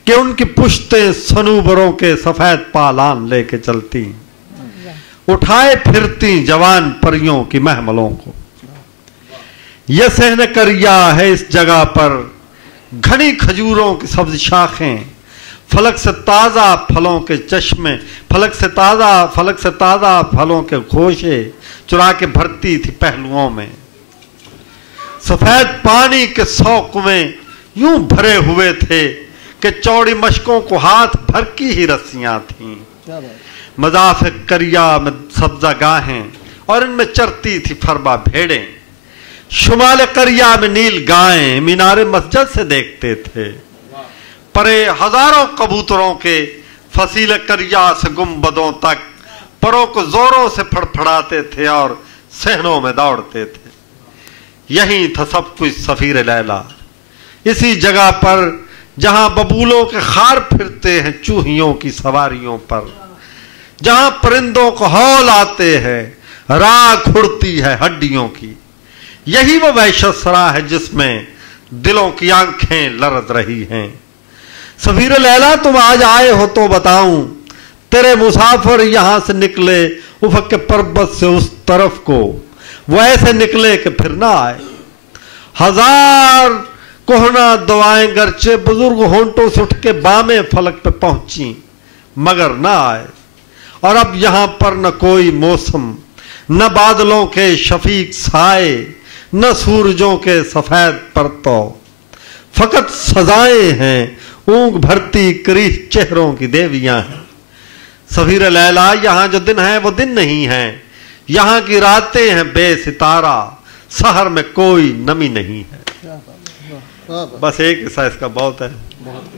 कि उनकी पुश्तें सनूबरों के सफेद पालान लेके चलती, उठाए फिरती जवान परियों की महमलों को। यह सहन करिया है इस जगह पर घनी खजूरों की सब्ज शाखें, फलक से ताजा फलों के चश्मे, फलक से ताजा फलों के खोशे चुरा के भरती थी पहलुओं में। सफेद पानी के 100 कुएं यूं भरे हुए थे कि चौड़ी मशकों को हाथ भर की ही रस्सियां थीं। मजाफ करिया में सब्जा गाहें और इनमें चरती थी फरबा भेड़ें। शुमाल करिया में नील गायें मीनारे मस्जिद से देखते थे। परे हजारों कबूतरों के फसीले करिया से गुंबदों तक परों को जोरों से फड़फड़ाते थे और सहनों में दौड़ते थे। यहीं था सब कुछ सफीर लैला, इसी जगह पर जहां बबूलों के खार फिरते हैं चूहियों की सवारियों पर, जहां परिंदों को हौल आते हैं, राख उड़ती है हड्डियों की। यही वो वैश्यसरा है जिसमें दिलों की आंखें लरज रही हैं। सफीर लैला तुम आज आए हो तो बताऊं, तेरे मुसाफिर यहां से निकले उफक के पर्वत से उस तरफ को, वो ऐसे निकले कि फिर ना आए। हजार कोहना दवाएं गरचे बुजुर्ग होंठों से उठ के बामे फलक पे पहुंची मगर ना आए। और अब यहां पर न कोई मौसम, न बादलों के शफीक साए, न सूरजों के सफेद परतों, फकत सजाएं हैं ऊंग भरती करीह चेहरों की देवियां हैं। सफीर लैला यहां जो दिन है वो दिन नहीं है, यहां की रातें हैं बेसितारा, शहर में कोई नमी नहीं है। बस एक हिस्सा इसका बहुत है।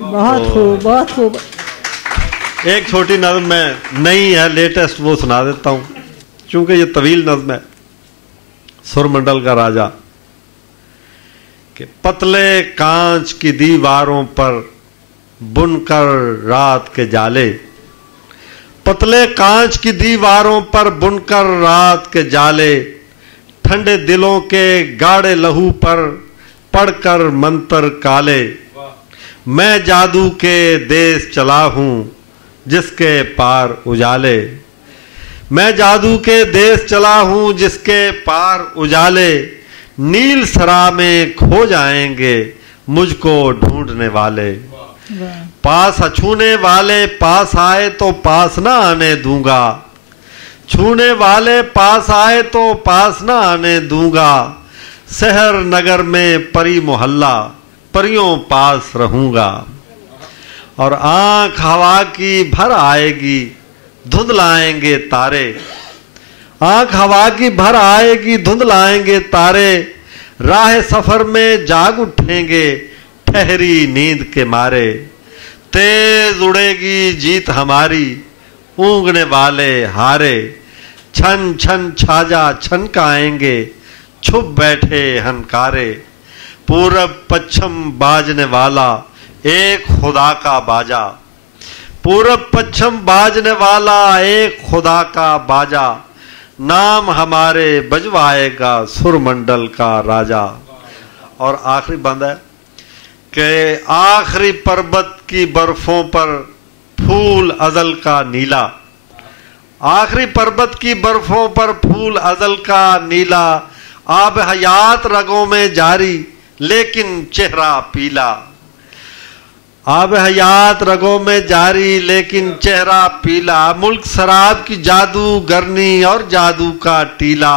बहुत खूब, बहुत खूब। एक छोटी नज़्म में नई है, लेटेस्ट, वो सुना देता हूं क्योंकि ये तवील नज़्म है। सुरमंडल का राजा कि पतले कांच की दीवारों पर बुनकर रात के जाले, पतले कांच की दीवारों पर बुनकर रात के जाले, ठंडे दिलों के गाढ़े लहू पर पढ़कर मंत्र काले। मैं जादू के देश चला हूं जिसके पार उजाले, मैं जादू के देश चला हूं जिसके पार उजाले, नील सरा में खो जाएंगे मुझको ढूंढने वाले। पास छूने वाले पास आए तो पास ना आने दूंगा, छूने वाले पास आए तो पास ना आने दूंगा, शहर नगर में परी मोहल्ला परियों पास रहूंगा। और आंख हवा की भर आएगी धुंधलाएंगे तारे, आंख हवा की भर आएगी धुंधलाएंगे तारे, राह सफर में जाग उठेंगे ठहरी नींद के मारे। तेज उड़ेगी जीत हमारी ऊँगने वाले हारे, छन छन छाजा छनकाएंगे छुप बैठे हनकारे। पूरब पश्चिम बाजने वाला एक खुदा का बाजा, पूरब पश्चिम बाजने वाला एक खुदा का बाजा, नाम हमारे बजवाएगा सुरमंडल का राजा। और आखिरी बंद है कि आखिरी पर्वत की बर्फों पर फूल अजल का नीला, आखिरी पर्वत की बर्फों पर फूल अजल का नीला, आब हयात रगों में जारी लेकिन चेहरा पीला, आब हयात रगों में जारी लेकिन चेहरा पीला। मुल्क शराब की जादू गरनी और जादू का टीला,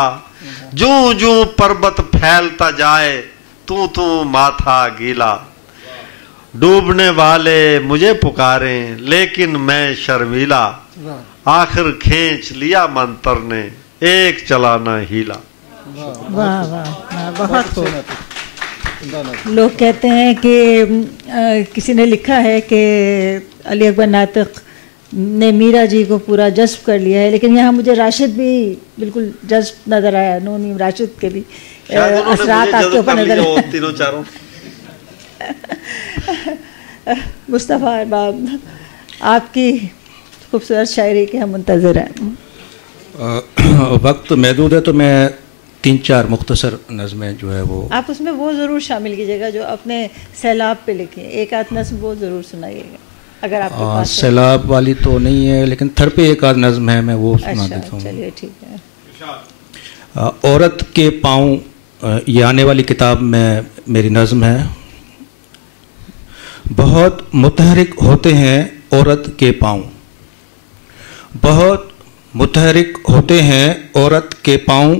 जूं जूं पर्वत फैलता जाए तू तू माथा गीला। डूबने वाले मुझे पुकारें लेकिन मैं शर्मीला, आखिर खींच लिया मंत्र ने एक चलाना हीला। वाह वाह, बहुत खूब। लोग कहते हैं कि किसी ने लिखा है कि अली अकबर नातिक ने मीरा जी को पूरा जज्ब कर लिया है, लेकिन यहाँ मुझे राशिद भी बिल्कुल जज्ब नजर आया। नूनी राशिद के भी असरात आपके ऊपर नजर आए। तीनों चारों मुस्तफ़ा अहबाब, आपकी खूबसूरत शायरी के हम मुंतज़िर हैं। वक्त महदूद है तो मैं 3-4 मुख्तसर नज़में जो है वो आप उसमें वो ज़रूर शामिल कीजिएगा जो अपने सैलाब पे लिखे, एक आध नज़्म वो ज़रूर सुनाइएगा अगर आपके पास है। सैलाब वाली तो नहीं है, लेकिन थर पे एक आध नज़्म है, मैं वो सुना देता हूँ। चलिए ठीक है। औरत के पाँव, ये आने वाली किताब में मेरी नज़्म है। बहुत मुतहरिक होते हैं औरत के पाँव, बहुत मुतहरिक होते हैं औरत के पाँव,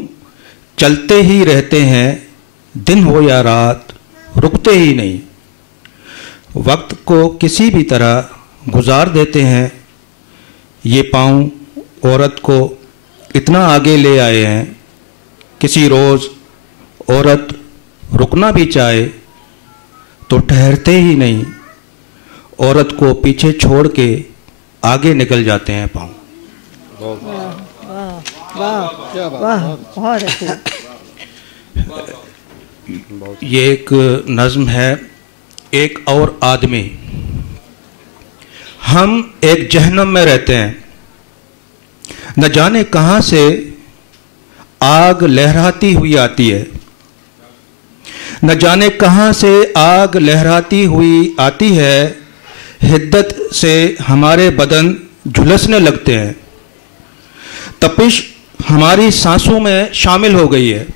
चलते ही रहते हैं दिन हो या रात, रुकते ही नहीं। वक्त को किसी भी तरह गुजार देते हैं, ये पाँव औरत को इतना आगे ले आए हैं। किसी रोज़ औरत रुकना भी चाहे तो ठहरते ही नहीं, औरत को पीछे छोड़ के आगे निकल जाते हैं पाँव। वाह वाह, बहुत अच्छी। ये एक नज़्म है, एक और आदमी। हम एक जहन्नम में रहते हैं, न जाने कहाँ से आग लहराती हुई आती है, न जाने कहाँ से आग लहराती हुई आती है। हिद्दत से हमारे बदन झुलसने लगते हैं, तपिश हमारी सांसों में शामिल हो गई है।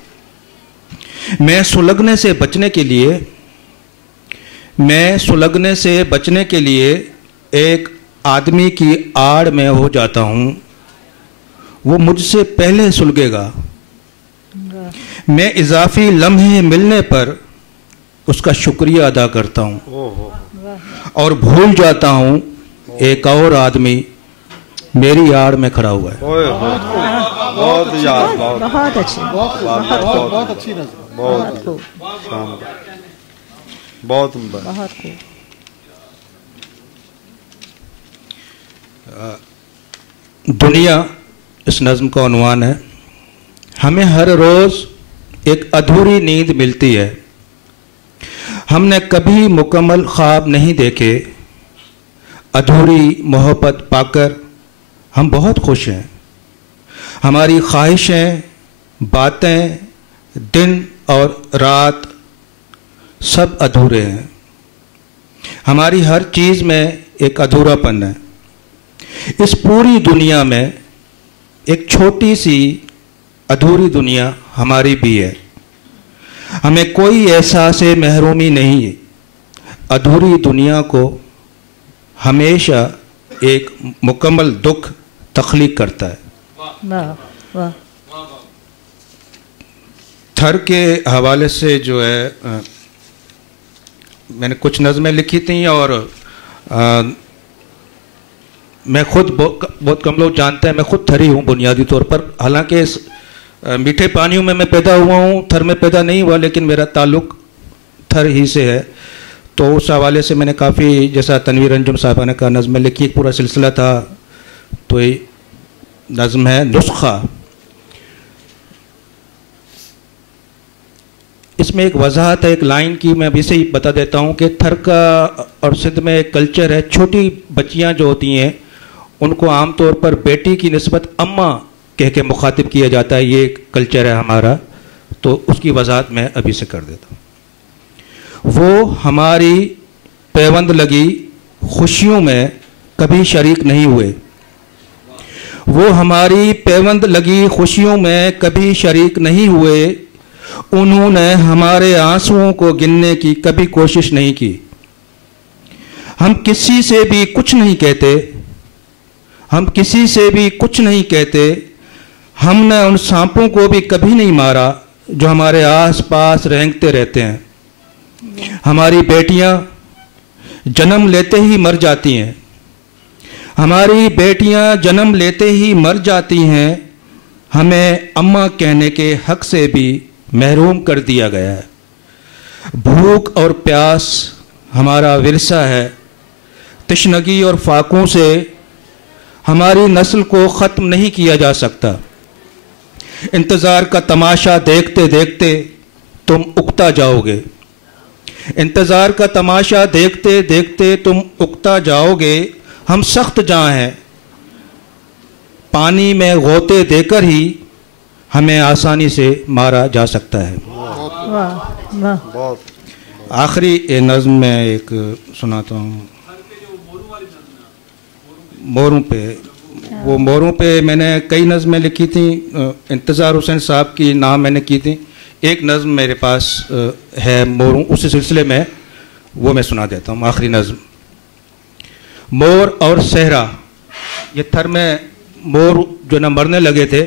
मैं सुलगने से बचने के लिए एक आदमी की आड़ में हो जाता हूँ, वो मुझसे पहले सुलगेगा। मैं इजाफी लम्हे मिलने पर उसका शुक्रिया अदा करता हूँ और भूल जाता हूँ एक और आदमी मेरी आड़ में खड़ा हुआ है। बहुत अच्छी, बहुत अच्छी नज़र, बहुत खूब, बहुत खूब। दुनिया इस नज़्म का उन्वान है। हमें हर रोज़ एक अधूरी नींद मिलती है, हमने कभी मुकम्मल ख्वाब नहीं देखे। अधूरी मोहब्बत पाकर हम बहुत खुश हैं। हमारी ख्वाहिशें, बातें, दिन और रात सब अधूरे हैं। हमारी हर चीज़ में एक अधूरापन है। इस पूरी दुनिया में एक छोटी सी अधूरी दुनिया हमारी भी है। हमें कोई एहसास महरूमी नहीं है। अधूरी दुनिया को हमेशा एक मुकम्मल दुख तख्लीक करता है। वाह वाह। थर के हवाले से जो है मैंने कुछ नज़में लिखी थी और मैं खुद बहुत कम लोग जानते हैं, मैं खुद थरी हूँ बुनियादी तौर पर। हालांकि इस मीठे पानियों में मैं पैदा हुआ हूँ, थर में पैदा नहीं हुआ, लेकिन मेरा ताल्लुक़ थर ही से है। तो उस हवाले से मैंने काफ़ी, जैसा तनवीर अंजुम साहबा ने कहा, नज़में लिखी, एक पूरा सिलसिला था। तो ये नज़्म है नुस्खा। इसमें एक वजाहत है, एक लाइन की, मैं अभी से ही बता देता हूँ कि थर का और सिंध में एक कल्चर है। छोटी बच्चियाँ जो होती हैं उनको आमतौर पर बेटी की निस्बत अम्मा कह के मुखातिब किया जाता है। ये एक कल्चर है हमारा, तो उसकी वजाहत मैं अभी से कर देता हूँ। वो हमारी पैबंद लगी खुशियों में कभी शरीक नहीं हुए, वो हमारी पैबंद लगी खुशियों में कभी शरीक नहीं हुए। उन्होंने हमारे आंसुओं को गिनने की कभी कोशिश नहीं की। हम किसी से भी कुछ नहीं कहते, हम किसी से भी कुछ नहीं कहते। हमने उन सांपों को भी कभी नहीं मारा जो हमारे आस पास रेंगते रहते हैं। हमारी बेटियां जन्म लेते ही मर जाती हैं, हमारी बेटियां जन्म लेते ही मर जाती हैं। हमें अम्मा कहने के हक से भी महरूम कर दिया गया है। भूख और प्यास हमारा विरसा है। तशनगी और फाकों से हमारी नस्ल को ख़त्म नहीं किया जा सकता। इंतज़ार का तमाशा देखते देखते तुम उकता जाओगे, इंतज़ार का तमाशा देखते देखते तुम उकता जाओगे। हम सख्त जाँ हैं, पानी में गोते देकर ही हमें आसानी से मारा जा सकता है। वाह वाह। आखिरी नज़्म में एक सुनाता हूँ, मोरों पे। वो मोरों पे मैंने कई नज़्में लिखी थी, इंतज़ार हुसैन साहब की नाम मैंने की थी। एक नज़्म मेरे पास है मोरों, उसी सिलसिले में वो मैं सुना देता हूँ। आखिरी नज़्म, मोर और सहरा। ये थर में मोर जो न मरने लगे थे,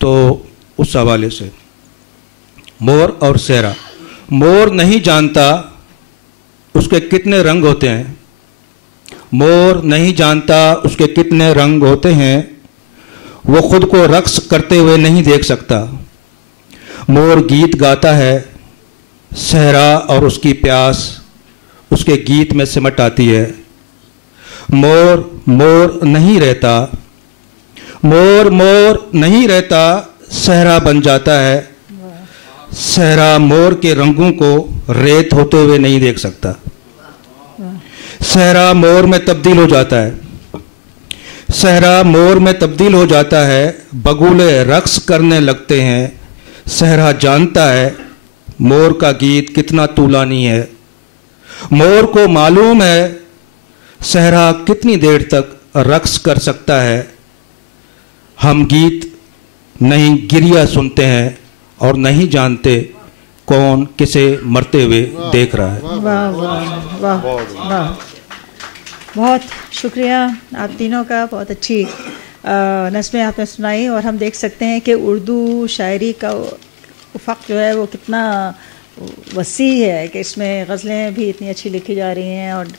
तो उस हवाले से मोर और सहरा। मोर नहीं जानता उसके कितने रंग होते हैं, मोर नहीं जानता उसके कितने रंग होते हैं, वो खुद को रक्स करते हुए नहीं देख सकता। मोर गीत गाता है, सहरा और उसकी प्यास उसके गीत में सिमट आती है। मोर मोर नहीं रहता, मोर मोर नहीं रहता, सहरा बन जाता है। सहरा मोर के रंगों को रेत होते हुए नहीं देख सकता। सहरा मोर में तब्दील हो जाता है, सहरा मोर में तब्दील हो जाता है। बगुले रक्स करने लगते हैं, सहरा जानता है मोर का गीत कितना तूलानी है। मोर को मालूम है सहरा कितनी देर तक रक्स कर सकता है। हम गीत नहीं गिरिया सुनते हैं और नहीं जानते कौन किसे मरते हुए देख रहा है। वाह वाह वाह वाह। बहुत शुक्रिया आप तीनों का, बहुत अच्छी नज़्में आपने सुनाई। और हम देख सकते हैं कि उर्दू शायरी का उफ़क़ जो है वो कितना वसी है कि इसमें गज़लें भी इतनी अच्छी लिखी जा रही हैं और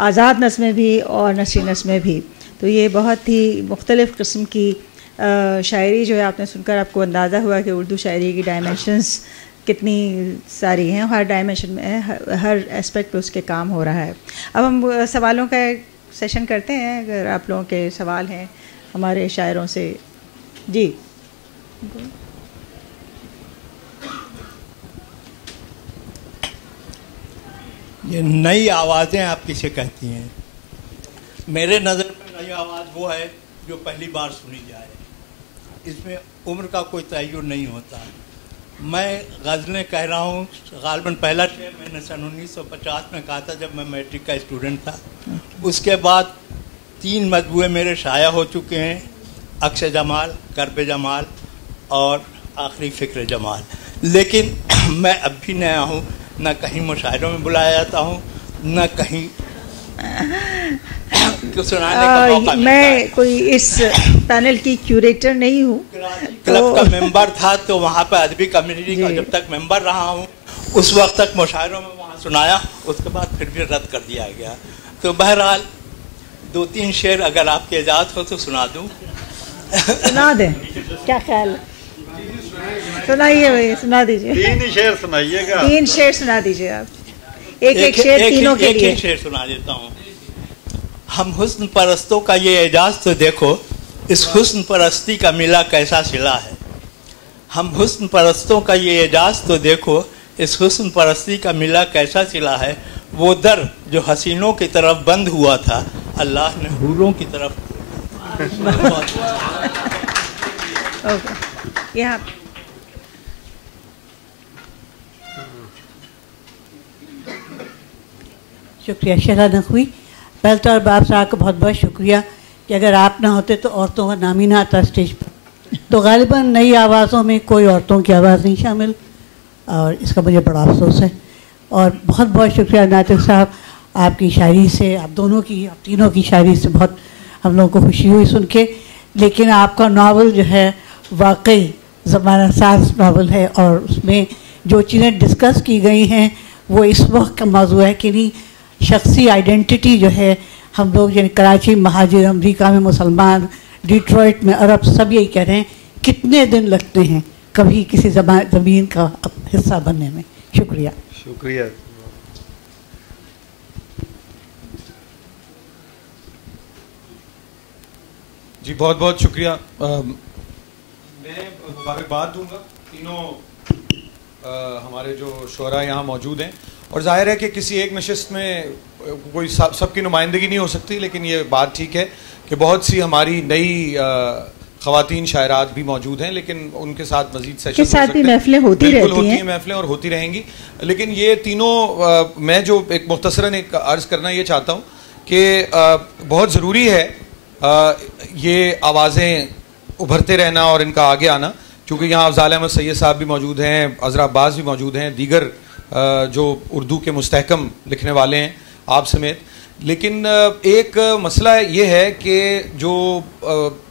आज़ाद नज़्में भी और नसरी नज़्में भी। तो ये बहुत ही मुख्तलिफ़ किस्म की शायरी जो है आपने सुनकर आपको अंदाज़ा हुआ कि उर्दू शायरी की डायमेंशंस कितनी सारी हैं। हर डायमेंशन में हर एस्पेक्ट पे उसके काम हो रहा है। अब हम सवालों का एक सेशन करते हैं। अगर आप लोगों के सवाल हैं हमारे शायरों से। जी ये नई आवाज़ें आप किसे कहती हैं? मेरे नज़र में नई आवाज़ वो है जो पहली बार सुनी जाए। इसमें उम्र का कोई तयन नहीं होता। मैं गज़लें कह रहा हूँ, गालिबन पहला शेर मैंने सन 1950 में कहा था जब मैं मैट्रिक का स्टूडेंट था। उसके बाद 3 मजबूए मेरे शाया हो चुके हैं, अक्स जमाल, कर्ब जमाल और आखिरी फ़िक्र जमाल। लेकिन मैं अब भी नया हूँ, न कहीं मुशायरों में बुलाया जाता हूँ, न कहीं सुनाने का मौका। मैं कोई इस पैनल की क्यूरेटर नहीं हूँ। क्लब का मेंबर था, तो वहाँ पर अदबी कम्युनिटी का जब तक मेंबर रहा हूँ उस वक्त तक मुशायरों में वहाँ सुनाया, उसके बाद फिर भी रद्द कर दिया गया। तो बहरहाल 2-3 शेर अगर आपकी इजाज़त हो तो सुना दूँ। सुना दें, क्या ख्याल है? सुनाइए भाई, सुना दीजिए। 3 शेर सुनाइएगा। 3 शेर सुना दीजिए आप। एक शेर तीनों के लिए। एक शेर सुना देता हूँ। हम हुस्न परस्तों का ये एजाज तो देखो, इस हुस्न परस्ती का मिला कैसा सिला है। हम हुस्न परस्तों का ये एजाज तो देखो, इस हुस्न परस्ती का मिला कैसा सिला है। वो दर जो हसीनों की तरफ बंद हुआ था, अल्लाह ने हूरों की तरफ। यहाँ शुक्रिया शहला नकवी। पहले तो बाप साहब का बहुत बहुत शुक्रिया कि अगर आप ना होते तो औरतों का नाम ही ना आता स्टेज पर। तो गालिबा नई आवाज़ों में कोई औरतों की आवाज़ नहीं शामिल, और इसका मुझे बड़ा अफसोस है। और बहुत बहुत शुक्रिया नातिक साहब, आपकी शायरी से, आप दोनों की, आप तीनों की शायरी से बहुत हम लोगों को खुशी हुई सुन के। लेकिन आपका नावल जो है वाकई ज़माना साज नावल है, और उसमें जो चीज़ें डिस्कस की गई हैं वो इस वक्त का मौजू है कि नहीं, शख्सी आइडेंटिटी जो है हम लोग यानी कराची महाजिर, अमरीका में मुसलमान, डिट्रॉइट में अरब, सब यही कह रहे हैं कितने दिन लगते हैं कभी किसी ज़मीन का हिस्सा बनने में। शुक्रिया। शुक्रिया। जी बहुत बहुत शुक्रिया। मैं मुबारकबाद दूंगा तीनों हमारे जो शोरा यहाँ मौजूद हैं, और जाहिर है कि किसी एक नशिस्त में कोई सबकी नुमाइंदगी नहीं हो सकती, लेकिन ये बात ठीक है कि बहुत सी हमारी नई ख़वातीन शायरात भी मौजूद हैं, लेकिन उनके साथ मजीद सेशन के साथ भी महफिलें होती रहती हैं, महफिलें और होती रहेंगी। लेकिन ये तीनों मैं जो एक मुख्तसरन एक अर्ज़ करना ये चाहता हूँ कि बहुत ज़रूरी है ये आवाज़ें उभरते रहना और इनका आगे आना, क्योंकि यहाँ अफजाल अहमद सैयद साहब भी मौजूद हैं, अज़रा अब्बास भी मौजूद हैं, दीगर जो उर्दू के मुस्तहकम लिखने वाले हैं आप समेत। लेकिन एक मसला ये है कि जो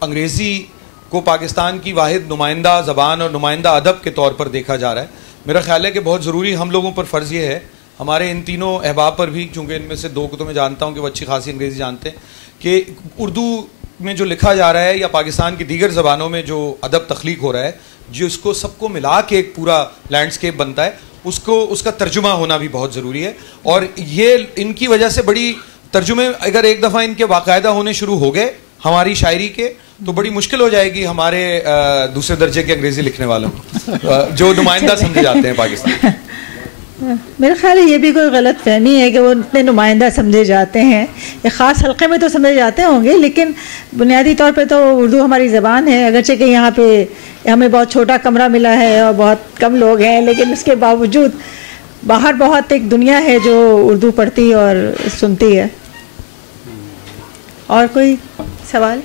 अंग्रेज़ी को पाकिस्तान की वाहिद नुमाइंदा ज़बान और नुमाइंदा अदब के तौर पर देखा जा रहा है, मेरा ख्याल है कि बहुत ज़रूरी हम लोगों पर फ़र्ज़ ये है, हमारे इन तीनों अहबाब पर भी, चूँकि इनमें से दो को तो मैं जानता हूँ कि वो अच्छी खासी अंग्रेज़ी जानते हैं, कि उर्दू में जो लिखा जा रहा है या पाकिस्तान की दीगर ज़बानों में जो अदब तख्लीक हो रहा है, जिसको सबको मिला के एक पूरा लैंडस्केप बनता है, उसका तर्जुमा होना भी बहुत ज़रूरी है। और ये इनकी वजह से बड़ी तर्जुमे अगर एक दफ़ा इनके बाकायदा होने शुरू हो गए हमारी शायरी के, तो बड़ी मुश्किल हो जाएगी हमारे दूसरे दर्जे के अंग्रेज़ी लिखने वालों जो नुमाइंदा समझे जाते हैं पाकिस्तान। मेरा ख्याल है ये भी कोई गलत फहमी है कि वो इतने नुमाइंदा समझे जाते हैं, एक ख़ास हल्के में तो समझे जाते होंगे, लेकिन बुनियादी तौर पे तो उर्दू हमारी ज़बान है। अगरचे कि यहाँ पे हमें बहुत छोटा कमरा मिला है और बहुत कम लोग हैं, लेकिन उसके बावजूद बाहर बहुत एक दुनिया है जो उर्दू पढ़ती और सुनती है। और कोई सवाल?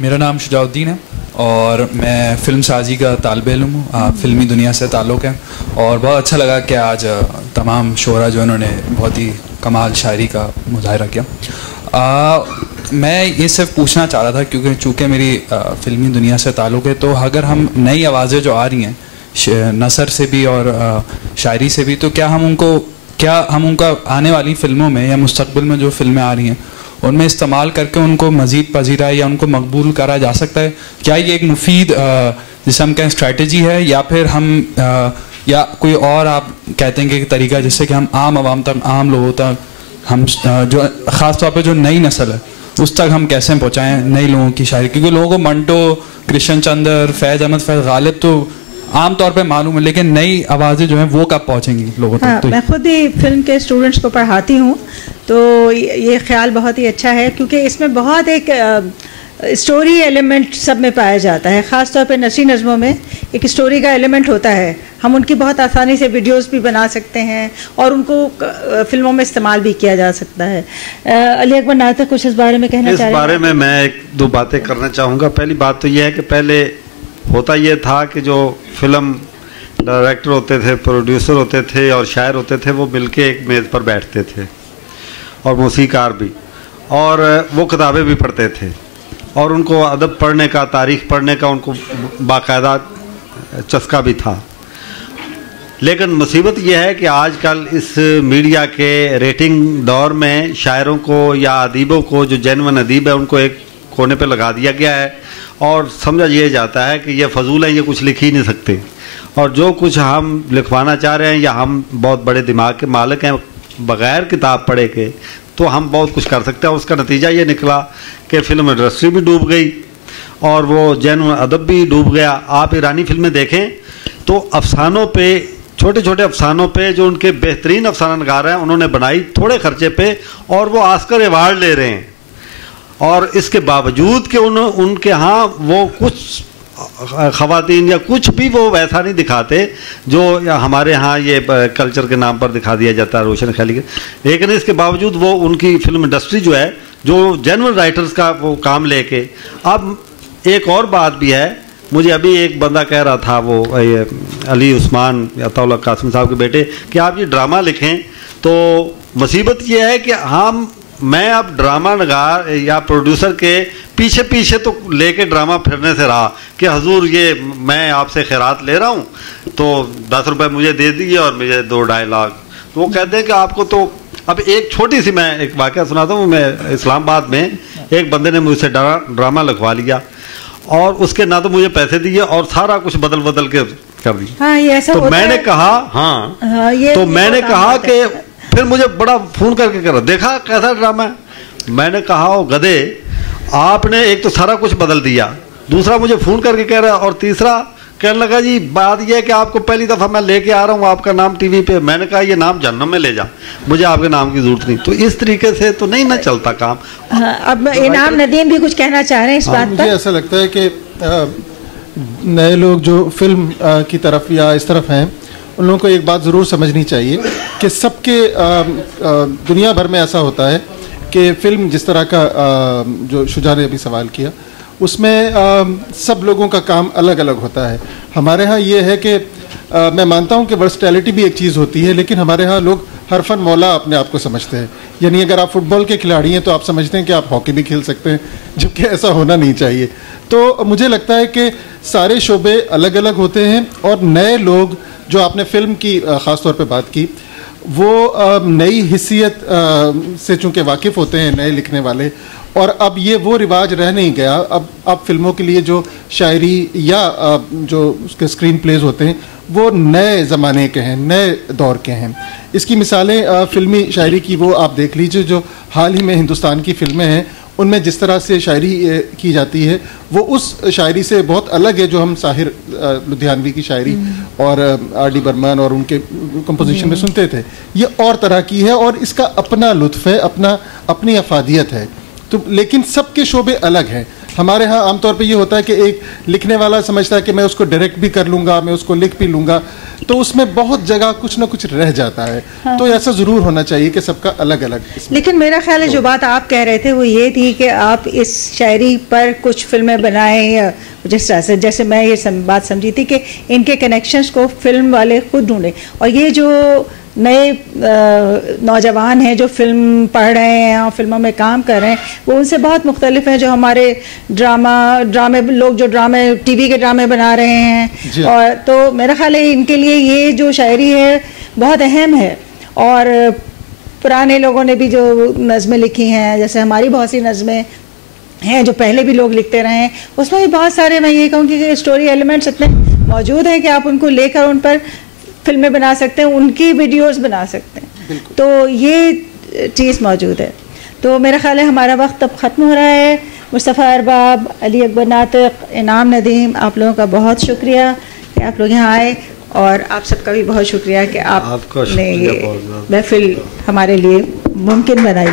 मेरा नाम शुजाउद्दीन है और मैं फ़िल्म साजी का तालिब इल्म हूँ, फ़िल्मी दुनिया से ताल्लुक़ है, और बहुत अच्छा लगा कि आज तमाम शोरा जो उन्होंने बहुत ही कमाल शायरी का मुजाहरा किया। मैं ये सिर्फ पूछना चाह रहा था, क्योंकि चूँकि मेरी फ़िल्मी दुनिया से ताल्लुक़ है, तो अगर हम नई आवाज़ें जो आ रही हैं नसर से भी और शायरी से भी, तो क्या हम उनका आने वाली फ़िल्मों में या मुस्तक़बिल में जो फ़िल्में आ रही हैं उनमें इस्तेमाल करके उनको मज़ीद पजीरा या उनको मकबूल करा जा सकता है? क्या ये एक मुफीद जिसे हम कहें स्ट्रैटेजी है, या फिर हम या कोई और आप कहते हैं कि तरीका जिससे कि हम आम आवाम तक, आम लोगों तक, हम जो ख़ास तौर पर जो नई नस्ल है उस तक हम कैसे पहुँचाएँ नए लोगों की शायरी? क्योंकि लोगों को मंटो, कृष्ण चंद्र, फैज़ अहमद, फैज़ गालिब तो आम तौर पे मालूम है, लेकिन नई आवाज़ें जो हैं वो कब पहुंचेंगी लोगों तक? हाँ, तो मैं खुद ही फिल्म के स्टूडेंट्स को पढ़ाती हूँ, तो ये ख्याल बहुत ही अच्छा है, क्योंकि इसमें बहुत एक स्टोरी एलिमेंट सब में पाया जाता है। ख़ास तौर पे नसरी नज़मों में एक स्टोरी का एलिमेंट होता है। हम उनकी बहुत आसानी से वीडियोस भी बना सकते हैं और उनको फिल्मों में इस्तेमाल भी किया जा सकता है। अली अकबर नातिक कुछ इस बारे में कहना चाह रहे हैं? इस बारे में मैं एक दो बातें करना चाहूँगा। पहली बात तो यह है कि पहले होता ये था कि जो फिल्म डायरेक्टर होते थे, प्रोड्यूसर होते थे और शायर होते थे, वो मिलके एक मेज़ पर बैठते थे, और मौसीकार भी, और वो किताबें भी पढ़ते थे, और उनको अदब पढ़ने का, तारीख़ पढ़ने का उनको बाकायदा चस्का भी था। लेकिन मुसीबत यह है कि आजकल इस मीडिया के रेटिंग दौर में शायरों को या अदीबों को, जो जेन्युइन अदीब है, उनको एक कोने पे लगा दिया गया है और समझा ये जाता है कि ये फजूल है, ये कुछ लिख ही नहीं सकते, और जो कुछ हम लिखवाना चाह रहे हैं या हम बहुत बड़े दिमाग के मालिक हैं, बग़ैर किताब पढ़े के तो हम बहुत कुछ कर सकते हैं। उसका नतीजा ये निकला कि फ़िल्म इंडस्ट्री भी डूब गई और वो जेन्युइन अदब भी डूब गया। आप ईरानी फिल्में देखें तो अफसानों पे, छोटे छोटे अफसानों पे जो उनके बेहतरीन अफसाना नगार हैं उन्होंने बनाई थोड़े खर्चे पे, और वो ऑस्कर अवार्ड ले रहे हैं, और इसके बावजूद कि उनके यहाँ वो कुछ ख़वातीन या कुछ भी वो वैसा नहीं दिखाते जो हमारे यहाँ ये कल्चर के नाम पर दिखा दिया जाता है, रोशन ख्याली के। लेकिन इसके बावजूद वो उनकी फिल्म इंडस्ट्री जो है, जो जेन्युइन राइटर्स का वो काम लेके। अब एक और बात भी है, मुझे अभी एक बंदा कह रहा था, वो अली उस्मान अताउल्ला कासिम साहब के बेटे, कि आप ये ड्रामा लिखें, तो मुसीबत ये है कि मैं अब ड्रामा नगार या प्रोड्यूसर के पीछे पीछे तो लेके ड्रामा फिरने से रहा कि हजूर ये मैं आपसे खैरात ले रहा हूँ तो 10 रुपए मुझे दे दीजिए और मुझे 2-2.5 लाख। तो वो कहते हैं कि आपको तो, अब एक छोटी सी मैं एक वाक़या सुनाता हूँ। मैं इस्लामाबाद में एक बंदे ने मुझसे ड्रामा लिखवा लिया और उसके ना तो मुझे पैसे दिए और सारा कुछ बदल के कर दिया। हाँ, ये ऐसा तो मैंने कहा तो मैंने कहा कि फिर मुझे बड़ा फ़ोन करके कह रहा, देखा कैसा ड्रामा है। मैंने कहा ओ गधे, आपने एक तो सारा कुछ बदल दिया, दूसरा मुझे फ़ोन करके कह रहा है, और तीसरा कहने लगा जी बात यह है कि आपको पहली दफ़ा मैं लेके आ रहा हूँ आपका नाम टीवी पे। मैंने कहा ये नाम जन्नत में ले जा, मुझे आपके नाम की जरूरत नहीं। तो इस तरीके से तो नहीं ना चलता काम। हाँ, अब इनाम नदीम भी कुछ कहना चाह रहे हैं इस बात पर। मुझे ऐसा लगता है कि नए लोग जो फिल्म की तरफ या इस तरफ हैं, उन लोगों को एक बात ज़रूर समझनी चाहिए कि सबके दुनिया भर में ऐसा होता है कि फ़िल्म जिस तरह का जो शुजा ने अभी सवाल किया, उसमें सब लोगों का काम अलग अलग होता है। हमारे यहाँ ये है कि मैं मानता हूँ कि वर्सटैलिटी भी एक चीज़ होती है, लेकिन हमारे यहाँ लोग हर फन मौला अपने आप को समझते हैं। यानी अगर आप फुटबॉल के खिलाड़ी हैं तो आप समझते हैं कि आप हॉकी भी खेल सकते हैं, जबकि ऐसा होना नहीं चाहिए। तो मुझे लगता है कि सारे शोबे अलग अलग होते हैं, और नए लोग जो आपने फ़िल्म की ख़ास तौर पे बात की, वो नई हिस्सियत से चूँकि वाकिफ़ होते हैं नए लिखने वाले, और अब ये वो रिवाज रह नहीं गया। अब फिल्मों के लिए जो शायरी या जो उसके स्क्रीन प्लेज होते हैं वो नए ज़माने के हैं, नए दौर के हैं। इसकी मिसालें फिल्मी शायरी की वो आप देख लीजिए, जो हाल ही में हिंदुस्तान की फिल्में हैं उनमें जिस तरह से शायरी की जाती है वो उस शायरी से बहुत अलग है जो हम साहिर लुधियानवी की शायरी और आर.डी. बर्मन और उनके कंपोजिशन में सुनते थे। ये और तरह की है और इसका अपना लुत्फ़ है, अपनी अफादियत है। तो लेकिन सबके शोबे अलग हैं। हमारे यहाँ आमतौर पे ये होता है कि एक लिखने वाला समझता है कि मैं उसको डायरेक्ट भी कर लूँगा, मैं उसको लिख भी लूँगा, तो उसमें बहुत जगह कुछ ना कुछ रह जाता है। हाँ। तो ऐसा ज़रूर होना चाहिए कि सबका अलग अलग। लेकिन मेरा ख्याल है जो बात आप कह रहे थे वो ये थी कि आप इस शायरी पर कुछ फिल्में बनाएं, या जिस तरह से जैसे मैं ये बात समझी थी कि इनके कनेक्शंस को फिल्म वाले खुद ढूंढें। और ये जो नए नौजवान हैं जो फिल्म पढ़ रहे हैं और फिल्मों में काम कर रहे हैं, वो उनसे बहुत मुख्तलिफ हैं जो हमारे ड्रामे लोग जो टीवी के ड्रामे बना रहे हैं। और तो मेरा ख्याल है इनके लिए ये जो शायरी है बहुत अहम है। और पुराने लोगों ने भी जो नज़में लिखी हैं, जैसे हमारी बहुत सी नज़में हैं जो पहले भी लोग लिखते रहे हैं, उसमें भी बहुत सारे, मैं ये कहूँ कि स्टोरी एलिमेंट्स इतने मौजूद हैं कि आप उनको लेकर उन पर फिल्में बना सकते हैं, उनकी वीडियोस बना सकते हैं। तो ये चीज़ मौजूद है। तो मेरा ख्याल है हमारा वक्त अब ख़त्म हो रहा है। मुस्तफ़ा अरबाब, अली अकबर नातिक, इनाम नदीम, आप लोगों का बहुत शुक्रिया कि आप लोग यहाँ आए, और आप सबका भी बहुत शुक्रिया कि आपने ये महफिल हमारे लिए मुमकिन बनाई।